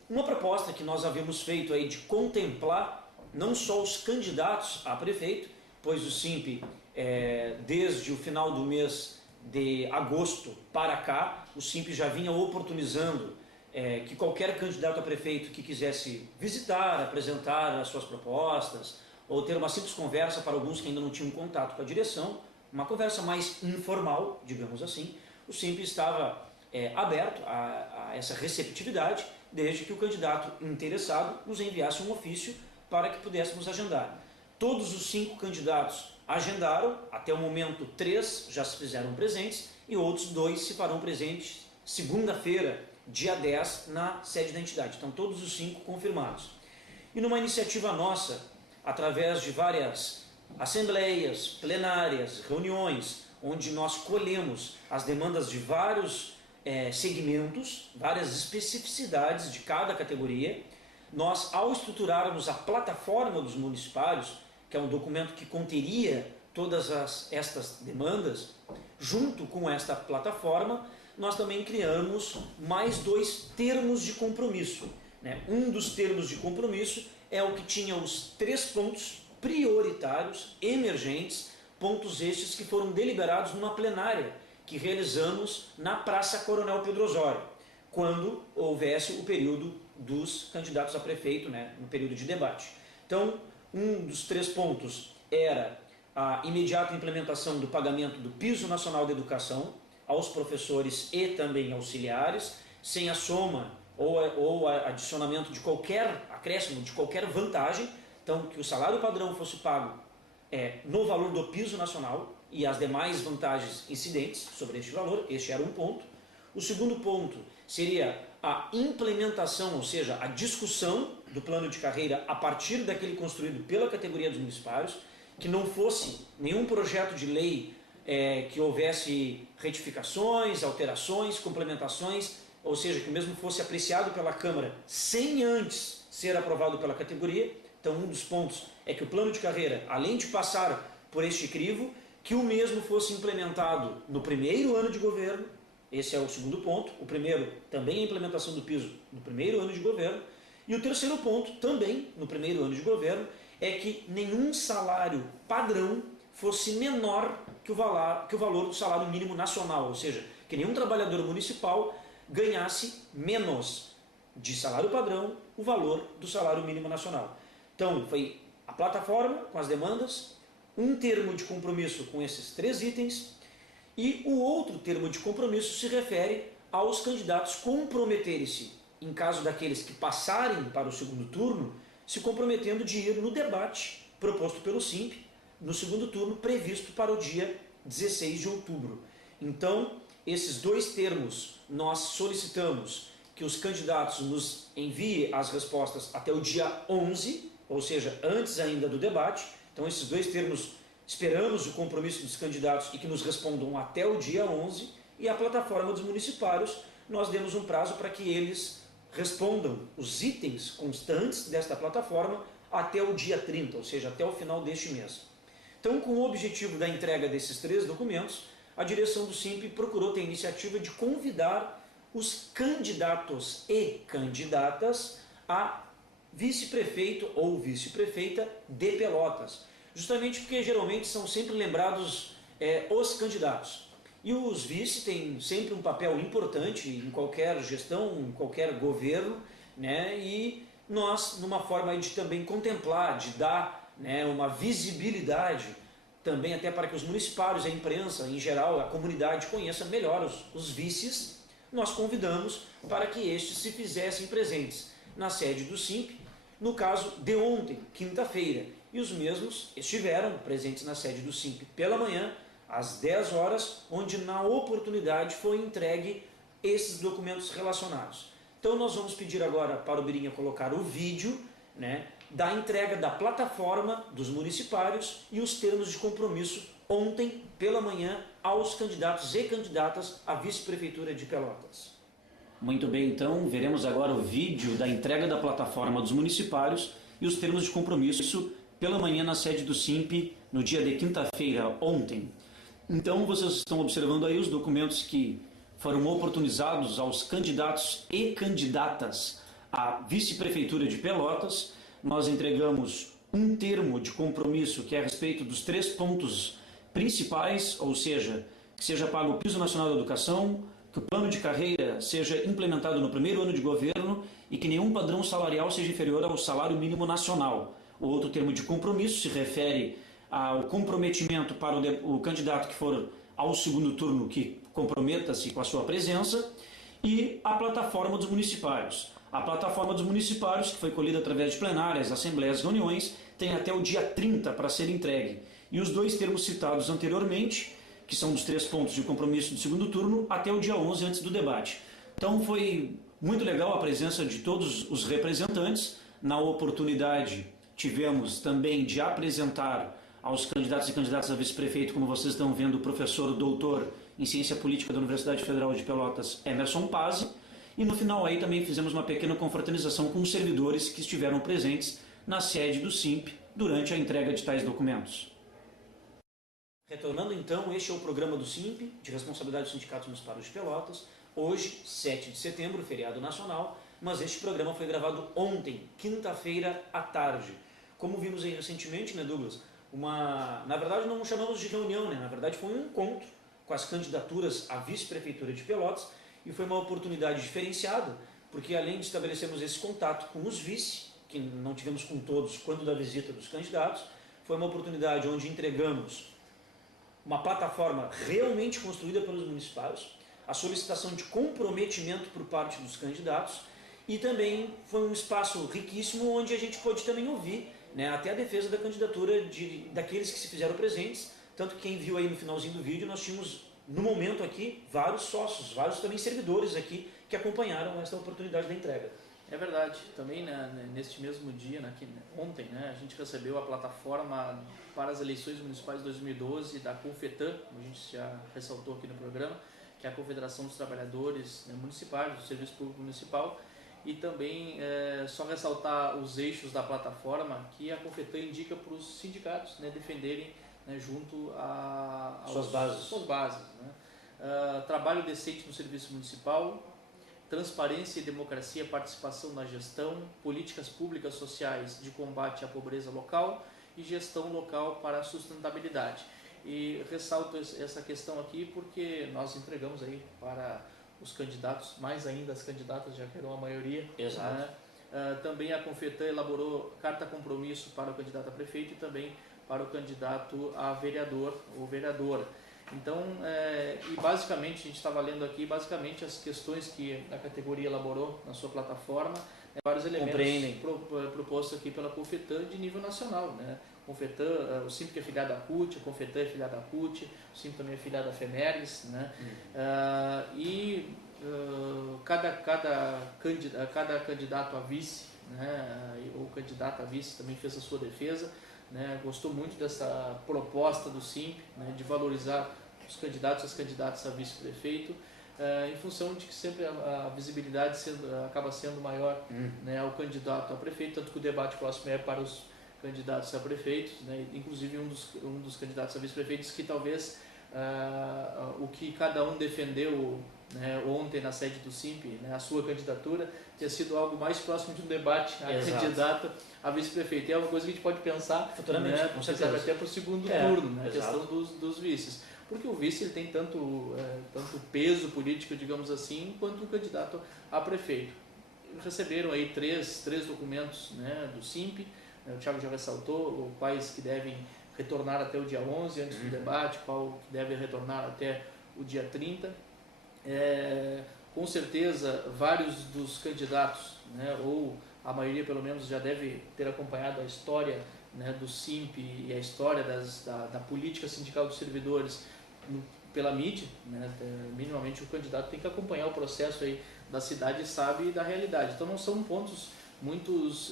uma proposta que nós havíamos feito aí de contemplar não só os candidatos a prefeito, pois o SIMP, desde o final do mês de agosto para cá, o SIMP já vinha oportunizando que qualquer candidato a prefeito que quisesse visitar, apresentar as suas propostas, ou ter uma simples conversa para alguns que ainda não tinham contato com a direção, uma conversa mais informal, digamos assim, o SIMP estava aberto a essa receptividade, desde que o candidato interessado nos enviasse um ofício para que pudéssemos agendar. Todos os 5 candidatos agendaram, até o momento 3 já se fizeram presentes e outros 2 se farão presentes segunda-feira, dia 10, na sede da entidade. Então todos os 5 confirmados. E numa iniciativa nossa, através de várias assembleias, plenárias, reuniões, onde nós colhemos as demandas de vários segmentos, várias especificidades de cada categoria, nós, ao estruturarmos a plataforma dos municipários, que é um documento que conteria todas estas demandas, junto com esta plataforma, nós também criamos mais 2 termos de compromisso. Um dos termos de compromisso é o que tinha os 3 pontos prioritários, emergentes, pontos estes que foram deliberados numa plenária que realizamos na Praça Coronel Pedro Osório, quando houvesse o período dos candidatos a prefeito, no período de debate. Então, um dos 3 pontos era a imediata implementação do pagamento do Piso Nacional da Educação aos professores e também auxiliares, sem a soma ou adicionamento de qualquer acréscimo, de qualquer vantagem, então que o salário padrão fosse pago no valor do Piso Nacional e as demais vantagens incidentes sobre este valor. Este era um ponto. O segundo ponto seria a implementação, ou seja, a discussão do plano de carreira a partir daquele construído pela categoria dos municipários, que não fosse nenhum projeto de lei que houvesse retificações, alterações, complementações, ou seja, que o mesmo fosse apreciado pela Câmara sem antes ser aprovado pela categoria. Então, um dos pontos é que o plano de carreira, além de passar por este crivo, que o mesmo fosse implementado no primeiro ano de governo. Esse é o segundo ponto. O primeiro, também a implementação do piso no primeiro ano de governo. E o terceiro ponto, também no primeiro ano de governo, é que nenhum salário padrão fosse menor que o valor do salário mínimo nacional, ou seja, que nenhum trabalhador municipal ganhasse menos de salário padrão o valor do salário mínimo nacional. Então, foi a plataforma com as demandas, um termo de compromisso com esses 3 itens, e o outro termo de compromisso se refere aos candidatos comprometerem-se, em caso daqueles que passarem para o segundo turno, se comprometendo de ir no debate proposto pelo SIMP, no segundo turno, previsto para o dia 16 de outubro. Então, esses 2 termos nós solicitamos que os candidatos nos enviem as respostas até o dia 11, ou seja, antes ainda do debate. Então, esses dois termos, esperamos o compromisso dos candidatos e que nos respondam até o dia 11, e a plataforma dos municipários, nós demos um prazo para que eles respondam os itens constantes desta plataforma até o dia 30, ou seja, até o final deste mês. Então, com o objetivo da entrega desses 3 documentos, a direção do SIMP procurou ter a iniciativa de convidar os candidatos e candidatas a vice-prefeito ou vice-prefeita de Pelotas, justamente porque geralmente são sempre lembrados os candidatos. E os vice têm sempre um papel importante em qualquer gestão, em qualquer governo, né? E nós, numa forma de também contemplar, de dar, né, uma visibilidade, também até para que os municipários, a imprensa, em geral, a comunidade conheça melhor os vices, nós convidamos para que estes se fizessem presentes na sede do SIMP, no caso de ontem, quinta-feira, e os mesmos estiveram presentes na sede do SIMP pela manhã, às 10 horas, onde na oportunidade foi entregue esses documentos relacionados. Então nós vamos pedir agora para o Birinha colocar o vídeo, né, da entrega da plataforma dos municipários e os termos de compromisso ontem pela manhã aos candidatos e candidatas à vice-prefeitura de Pelotas. Muito bem, então veremos agora o vídeo da entrega da plataforma dos municipários e os termos de compromisso pela manhã na sede do SIMP no dia de quinta-feira, ontem. Então vocês estão observando aí os documentos que foram oportunizados aos candidatos e candidatas à vice-prefeitura de Pelotas. Nós entregamos um termo de compromisso que é a respeito dos 3 pontos principais, ou seja, que seja pago o Piso Nacional da Educação, que o plano de carreira seja implementado no primeiro ano de governo e que nenhum padrão salarial seja inferior ao salário mínimo nacional. O outro termo de compromisso se refere ao comprometimento para o candidato que for ao segundo turno, que comprometa-se com a sua presença, e a plataforma dos municipários. A plataforma dos municipários, que foi colhida através de plenárias, assembleias, reuniões, tem até o dia 30 para ser entregue. E os 2 termos citados anteriormente, que são dos 3 pontos de compromisso do segundo turno, até o dia 11 antes do debate. Então foi muito legal a presença de todos os representantes. Na oportunidade tivemos também de apresentar aos candidatos e candidatas a vice-prefeito, como vocês estão vendo, o professor doutor em Ciência Política da Universidade Federal de Pelotas, Emerson Pazzi, e no final aí também fizemos uma pequena confraternização com os servidores que estiveram presentes na sede do SIMP durante a entrega de tais documentos. Retornando então, este é o programa do SIMP, de responsabilidade dos sindicatos municipais de Pelotas, hoje, 7 de setembro, feriado nacional, mas este programa foi gravado ontem, quinta-feira à tarde. Como vimos aí recentemente, né, Douglas? Na verdade não chamamos de reunião, né? Na verdade foi um encontro com as candidaturas à vice-prefeitura de Pelotas e foi uma oportunidade diferenciada, porque além de estabelecermos esse contato com os vice, que não tivemos com todos quando da visita dos candidatos, foi uma oportunidade onde entregamos uma plataforma realmente construída pelos municipários, a solicitação de comprometimento por parte dos candidatos, e também foi um espaço riquíssimo onde a gente pôde também ouvir, né, até a defesa da candidatura daqueles que se fizeram presentes, tanto que quem viu aí no finalzinho do vídeo, nós tínhamos no momento aqui vários sócios, vários também servidores aqui que acompanharam esta oportunidade da entrega. É verdade, também neste mesmo dia, ontem, né, a gente recebeu a plataforma para as eleições municipais de 2012 da Confetan, como a gente já ressaltou aqui no programa, que é a Confederação dos Trabalhadores, né, Municipais, do Serviço Público Municipal, e também só ressaltar os eixos da plataforma que a Confetan indica para os sindicatos, né, defenderem, né, junto a suas bases, né? Trabalho decente no serviço municipal, transparência e democracia, participação na gestão, políticas públicas sociais de combate à pobreza local e gestão local para a sustentabilidade. E ressalto essa questão aqui porque nós entregamos aí para os candidatos, mais ainda as candidatas, já que eram a maioria. Exato. Né? Também a Confetan elaborou carta compromisso para o candidato a prefeito e também para o candidato a vereador ou vereadora. Então, e basicamente, a gente estava lendo aqui, basicamente as questões que a categoria elaborou na sua plataforma, vários elementos propostos aqui pela Confetan de nível nacional, né? Confetan, o SIMP que é filiado à CUT, a Confetan é filiada à CUT, o SIMP também é filiado à FEMERGS, né? E cada candidato a vice, né, ou candidata a vice também fez a sua defesa, né, gostou muito dessa proposta do SIMP, né, de valorizar os candidatos e as candidatas a vice-prefeito, em função de que sempre a visibilidade acaba sendo maior, né, ao candidato a prefeito, tanto que o debate próximo é para os candidatos a prefeitos, né, inclusive um dos candidatos a vice-prefeitos que talvez o que cada um defendeu, né, ontem na sede do SIMP, né, a sua candidatura, tenha sido algo mais próximo de um debate a candidato a vice-prefeito. É uma coisa que a gente pode pensar futuramente, né, com certeza, até para o segundo turno, né, a questão dos vices. Porque o vice ele tem tanto peso político, digamos assim, quanto o candidato a prefeito. Receberam aí três documentos, né, do SIMP, o Thiago já ressaltou quais que devem retornar até o dia 11, antes do debate, qual que deve retornar até o dia 30. Com certeza, vários dos candidatos, né, ou a maioria pelo menos, já deve ter acompanhado a história, né, do SIMP e a história da política sindical dos servidores pela mídia, né, minimamente o candidato tem que acompanhar o processo aí da cidade e sabe da realidade. Então não são pontos muitos,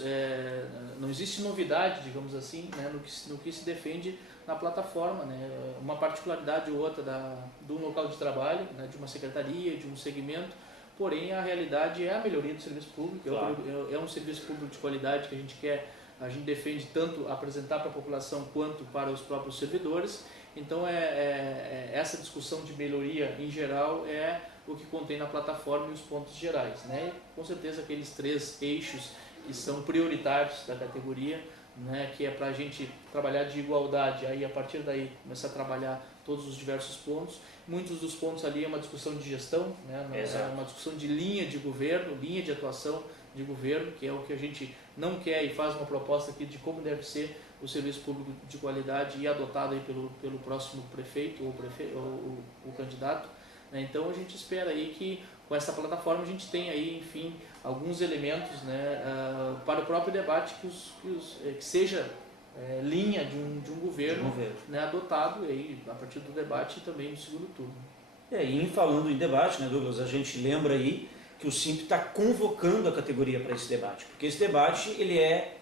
não existe novidade, digamos assim, né, no que se defende na plataforma, né, uma particularidade ou outra do local de trabalho, né, de uma secretaria, de um segmento, porém a realidade é a melhoria do serviço público, claro. É um serviço público de qualidade que a gente defende tanto apresentar para a população quanto para os próprios servidores. Então essa discussão de melhoria em geral é o que contém na plataforma e os pontos gerais, né? Com certeza aqueles 3 eixos que são prioritários da categoria, né? Que é para a gente trabalhar de igualdade, aí a partir daí começar a trabalhar todos os diversos pontos. Muitos dos pontos ali é uma discussão de gestão, né? É uma discussão de linha de governo, linha de atuação de governo, que é o que a gente não quer e faz uma proposta aqui de como deve ser o serviço público de qualidade e adotado aí pelo próximo prefeito ou o candidato. Então a gente espera aí que com essa plataforma a gente tenha aí, enfim, alguns elementos, né, para o próprio debate que seja linha de um governo, né, adotado aí, a partir do debate e também no segundo turno. E falando em debate, né, Douglas, a gente lembra aí que o SIMP está convocando a categoria para esse debate, porque esse debate ele é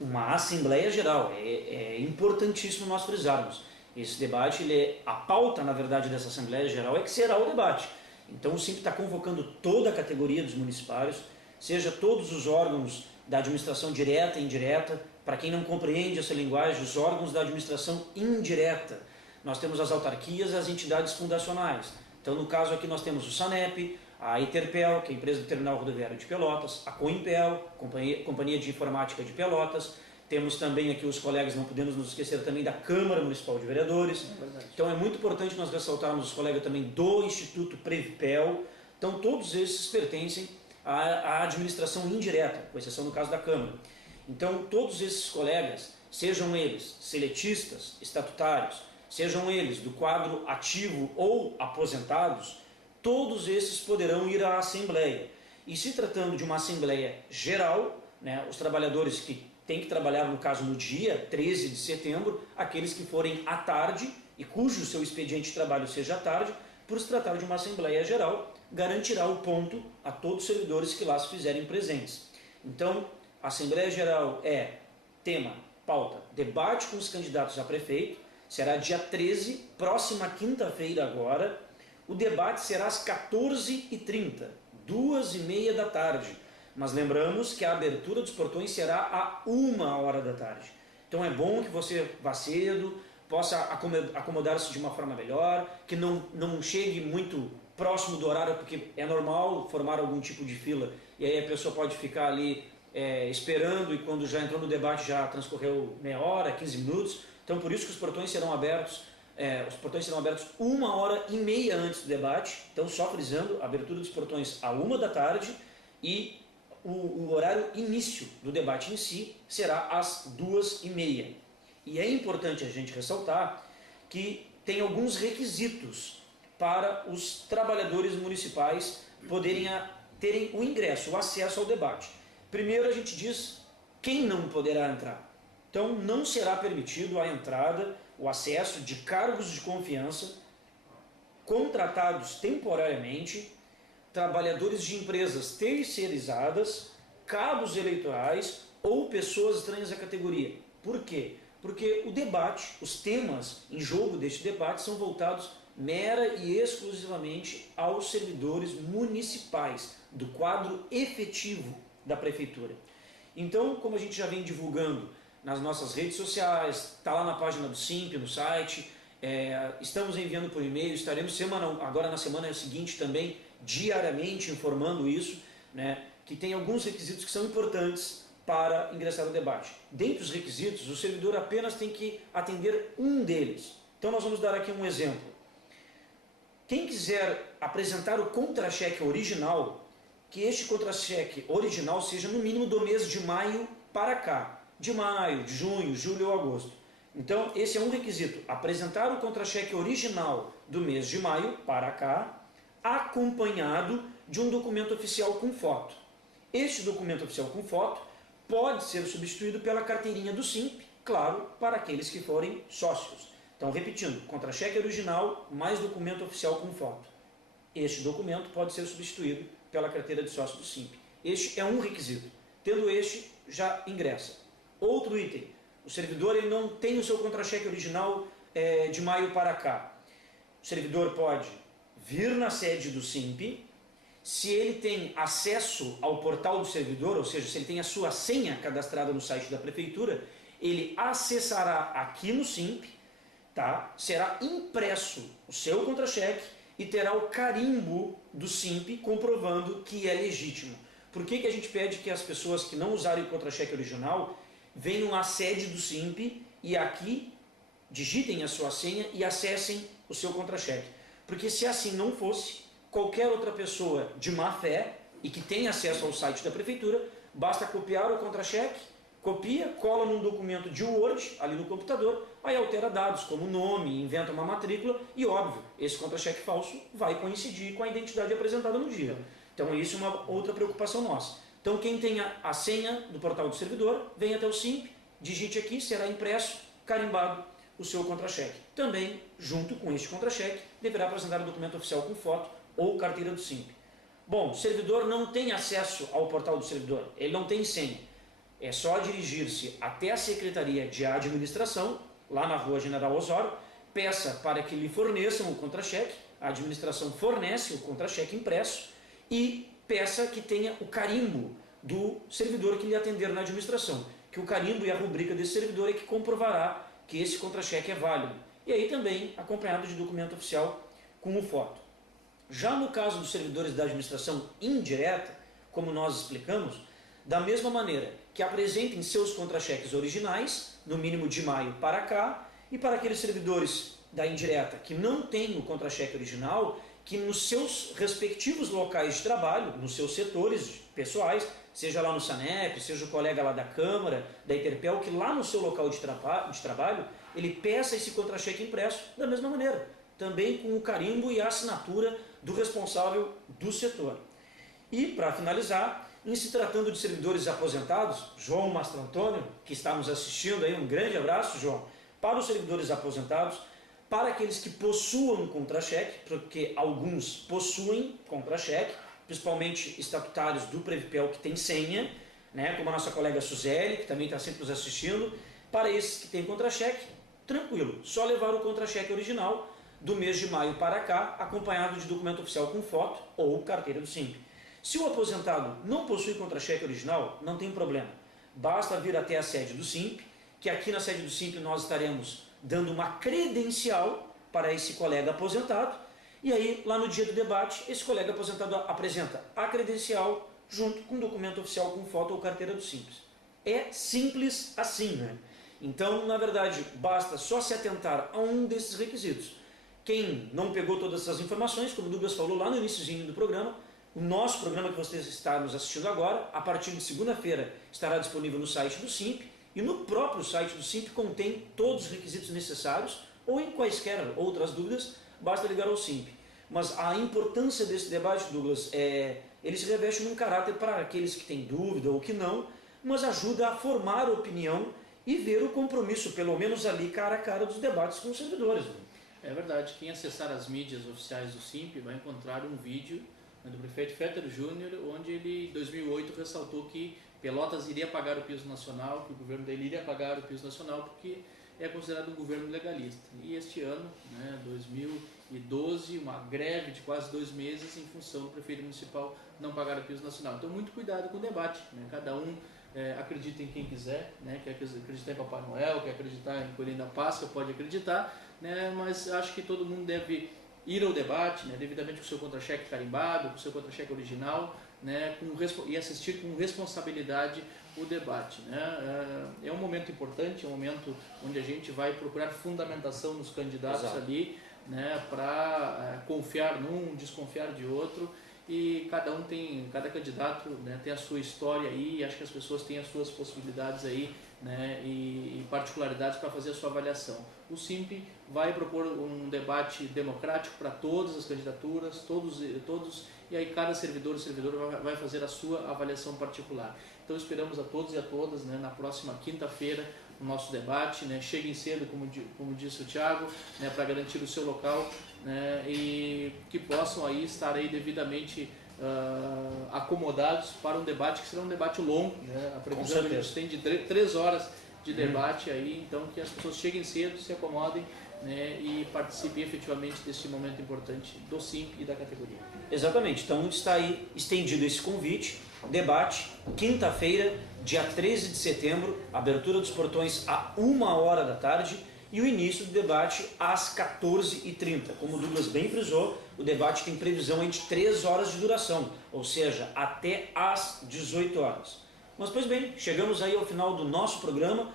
uma Assembleia Geral, é importantíssimo nós frisarmos. Esse debate, a pauta, na verdade, dessa Assembleia Geral é que será o debate. Então o SIMP está convocando toda a categoria dos municipários, seja todos os órgãos da administração direta e indireta, para quem não compreende essa linguagem, os órgãos da administração indireta. Nós temos as autarquias e as entidades fundacionais. Então no caso aqui nós temos o SANEP, a Iterpel, que é a empresa do Terminal Rodoviário de Pelotas, a Coimpel, Companhia de Informática de Pelotas, temos também aqui os colegas, não podemos nos esquecer também da Câmara Municipal de Vereadores. Então é muito importante nós ressaltarmos os colegas também do Instituto Previpel. Então todos esses pertencem à administração indireta, com exceção no caso da Câmara. Então todos esses colegas, sejam eles seletistas, estatutários, sejam eles do quadro ativo ou aposentados, todos esses poderão ir à Assembleia. E se tratando de uma Assembleia Geral, né, os trabalhadores que têm que trabalhar, no caso, no dia 13 de setembro, aqueles que forem à tarde e cujo seu expediente de trabalho seja à tarde, por se tratar de uma Assembleia Geral, garantirá o ponto a todos os servidores que lá se fizerem presentes. Então, a Assembleia Geral tema, pauta, debate com os candidatos a prefeito, será dia 13, próxima quinta-feira agora. O debate será às 14h30, 2h30 da tarde. Mas lembramos que a abertura dos portões será a 1h da tarde. Então é bom que você vá cedo, possa acomodar-se de uma forma melhor, que não chegue muito próximo do horário, porque é normal formar algum tipo de fila, e aí a pessoa pode ficar ali esperando, e quando já entrou no debate já transcorreu meia hora, 15 minutos. Então por isso que os portões serão abertos. Os portões serão abertos 1h30 antes do debate. Então, só frisando, a abertura dos portões à 1h da tarde e o horário início do debate em si será às 2h30. E é importante a gente ressaltar que tem alguns requisitos para os trabalhadores municipais poderem terem o ingresso, o acesso ao debate. Primeiro a gente diz quem não poderá entrar. Então, não será permitido a entrada, o acesso de cargos de confiança, contratados temporariamente, trabalhadores de empresas terceirizadas, cabos eleitorais ou pessoas estranhas à categoria. Por quê? Porque o debate, os temas em jogo deste debate são voltados mera e exclusivamente aos servidores municipais, do quadro efetivo da prefeitura. Então, como a gente já vem divulgando nas nossas redes sociais, está lá na página do SIMP, no site, estamos enviando por e-mail, estaremos agora na semana seguinte também, diariamente informando isso, né, que tem alguns requisitos que são importantes para ingressar no debate. Dentre os requisitos, o servidor apenas tem que atender um deles. Então nós vamos dar aqui um exemplo. Quem quiser apresentar o contra-cheque original, que este contra-cheque original seja no mínimo do mês de maio para cá. De maio, de junho, julho ou agosto. Então esse é um requisito. Apresentar o contra-cheque original do mês de maio para cá, acompanhado de um documento oficial com foto. Este documento oficial com foto pode ser substituído pela carteirinha do SIMP, claro, para aqueles que forem sócios. Então, repetindo, contra-cheque original mais documento oficial com foto. Este documento pode ser substituído pela carteira de sócio do SIMP. Este é um requisito. Tendo este, já ingressa. Outro item, o servidor ele não tem o seu contra-cheque original de maio para cá. O servidor pode vir na sede do SIMP. Se ele tem acesso ao portal do servidor, ou seja, se ele tem a sua senha cadastrada no site da prefeitura, ele acessará aqui no SIMP, tá? Será impresso o seu contra-cheque e terá o carimbo do SIMP comprovando que é legítimo. Por que a gente pede que as pessoas que não usarem o contra-cheque original venham à sede do SIMP e aqui digitem a sua senha e acessem o seu contra-cheque? Porque se assim não fosse, qualquer outra pessoa de má fé e que tem acesso ao site da prefeitura, basta copiar o contra-cheque, copia, cola num documento de Word ali no computador, aí altera dados como nome, inventa uma matrícula e, óbvio, esse contra-cheque falso vai coincidir com a identidade apresentada no dia. Então isso é uma outra preocupação nossa. Então quem tem a senha do portal do servidor, vem até o SIMP, digite aqui, será impresso, carimbado o seu contra-cheque. Também, junto com este contra-cheque, deverá apresentar o documento oficial com foto ou carteira do SIMP. Bom, o servidor não tem acesso ao portal do servidor, ele não tem senha. É só dirigir-se até a Secretaria de Administração, lá na Rua General Osório, peça para que lhe forneçam o contra-cheque, a administração fornece o contra-cheque impresso e peça que tenha o carimbo do servidor que lhe atender na administração, que o carimbo e a rubrica desse servidor é que comprovará que esse contra-cheque é válido. E aí também acompanhado de documento oficial com o foto. Já no caso dos servidores da administração indireta, como nós explicamos, da mesma maneira que apresentem seus contra-cheques originais, no mínimo de maio para cá, e para aqueles servidores da indireta que não têm o contra-cheque original, que nos seus respectivos locais de trabalho, nos seus setores pessoais, seja lá no SANEP, seja o colega lá da Câmara, da Interpel, que lá no seu local de trabalho, ele peça esse contra-cheque impresso da mesma maneira, também com o carimbo e a assinatura do responsável do setor. E, para finalizar, em se tratando de servidores aposentados, João Mastro Antônio, que está nos assistindo aí, um grande abraço, João, para os servidores aposentados, para aqueles que possuam contra-cheque, porque alguns possuem contra-cheque, principalmente estatutários do Previpel que tem senha, né, como a nossa colega Suzeli, que também está sempre nos assistindo. Para esses que têm contra-cheque, tranquilo, só levar o contra-cheque original do mês de maio para cá, acompanhado de documento oficial com foto ou carteira do SIMP. Se o aposentado não possui contra-cheque original, não tem problema. Basta vir até a sede do SIMP, que aqui na sede do SIMP nós estaremos dando uma credencial para esse colega aposentado, e aí lá no dia do debate, esse colega aposentado apresenta a credencial junto com o documento oficial com foto ou carteira do SIMP. É simples assim, né? Então, na verdade, basta só se atentar a um desses requisitos. Quem não pegou todas essas informações, como o Douglas falou lá no iniciozinho do programa, o nosso programa que você está nos assistindo agora, a partir de segunda-feira, estará disponível no site do SIMP, e no próprio site do SIMP contém todos os requisitos necessários, ou em quaisquer outras dúvidas, basta ligar ao SIMP. Mas a importância desse debate, Douglas, ele se reveste num caráter para aqueles que têm dúvida ou que não, mas ajuda a formar opinião e ver o compromisso, pelo menos ali, cara a cara dos debates com os servidores. É verdade, quem acessar as mídias oficiais do SIMP vai encontrar um vídeo né, do prefeito Féter Júnior, onde ele, em 2008, ressaltou que Pelotas iria pagar o piso nacional, que o governo dele iria pagar o piso nacional, porque é considerado um governo legalista. E este ano, né, 2012, uma greve de quase 2 meses em função do prefeito municipal não pagar o piso nacional. Então, muito cuidado com o debate, né? Cada um acredita em quem quiser, né? Quer acreditar em Papai Noel, quer acreditar em Coelhinho da Páscoa, pode acreditar, né? Mas acho que todo mundo deve ir ao debate, né? Devidamente com o seu contra-cheque carimbado, com o seu contra-cheque original, né? E assistir com responsabilidade o debate, né? É um momento importante, é um momento onde a gente vai procurar fundamentação nos candidatos. Exato. Ali, né? Para confiar num, desconfiar de outro, e cada candidato, né, tem a sua história aí, e acho que as pessoas têm as suas possibilidades aí, né, e particularidades para fazer a sua avaliação. O SIMP vai propor um debate democrático para todas as candidaturas, todos, e aí cada servidor vai fazer a sua avaliação particular. Então esperamos a todos e a todas, né, na próxima quinta-feira, no nosso debate, né, cheguem cedo, como disse o Thiago, né, para garantir o seu local, né, e que possam aí estar aí devidamente acomodados para um debate que será um debate longo, né? A previsão que a gente tem de 3 horas de debate aí, então que as pessoas cheguem cedo, se acomodem, né, e participem efetivamente desse momento importante do SIMP e da categoria. Exatamente, então está aí estendido esse convite, debate, quinta-feira, dia 13 de setembro, abertura dos portões a 1h da tarde e o início do debate às 14h30. Como o Douglas bem frisou, o debate tem previsão de 3 horas de duração, ou seja, até às 18 horas. Mas, pois bem, chegamos aí ao final do nosso programa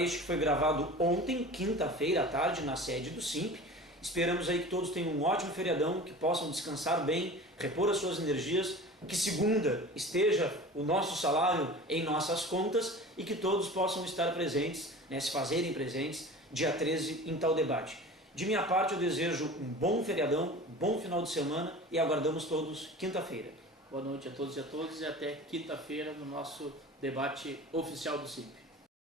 este que foi gravado ontem, quinta-feira à tarde, na sede do SIMP. Esperamos aí que todos tenham um ótimo feriadão, que possam descansar bem, repor as suas energias, que segunda esteja o nosso salário em nossas contas e que todos possam estar presentes, né, se fazerem presentes, dia 13 em tal debate. De minha parte, eu desejo um bom feriadão, um bom final de semana e aguardamos todos quinta-feira. Boa noite a todos e a todas e até quinta-feira no nosso debate oficial do SIMP.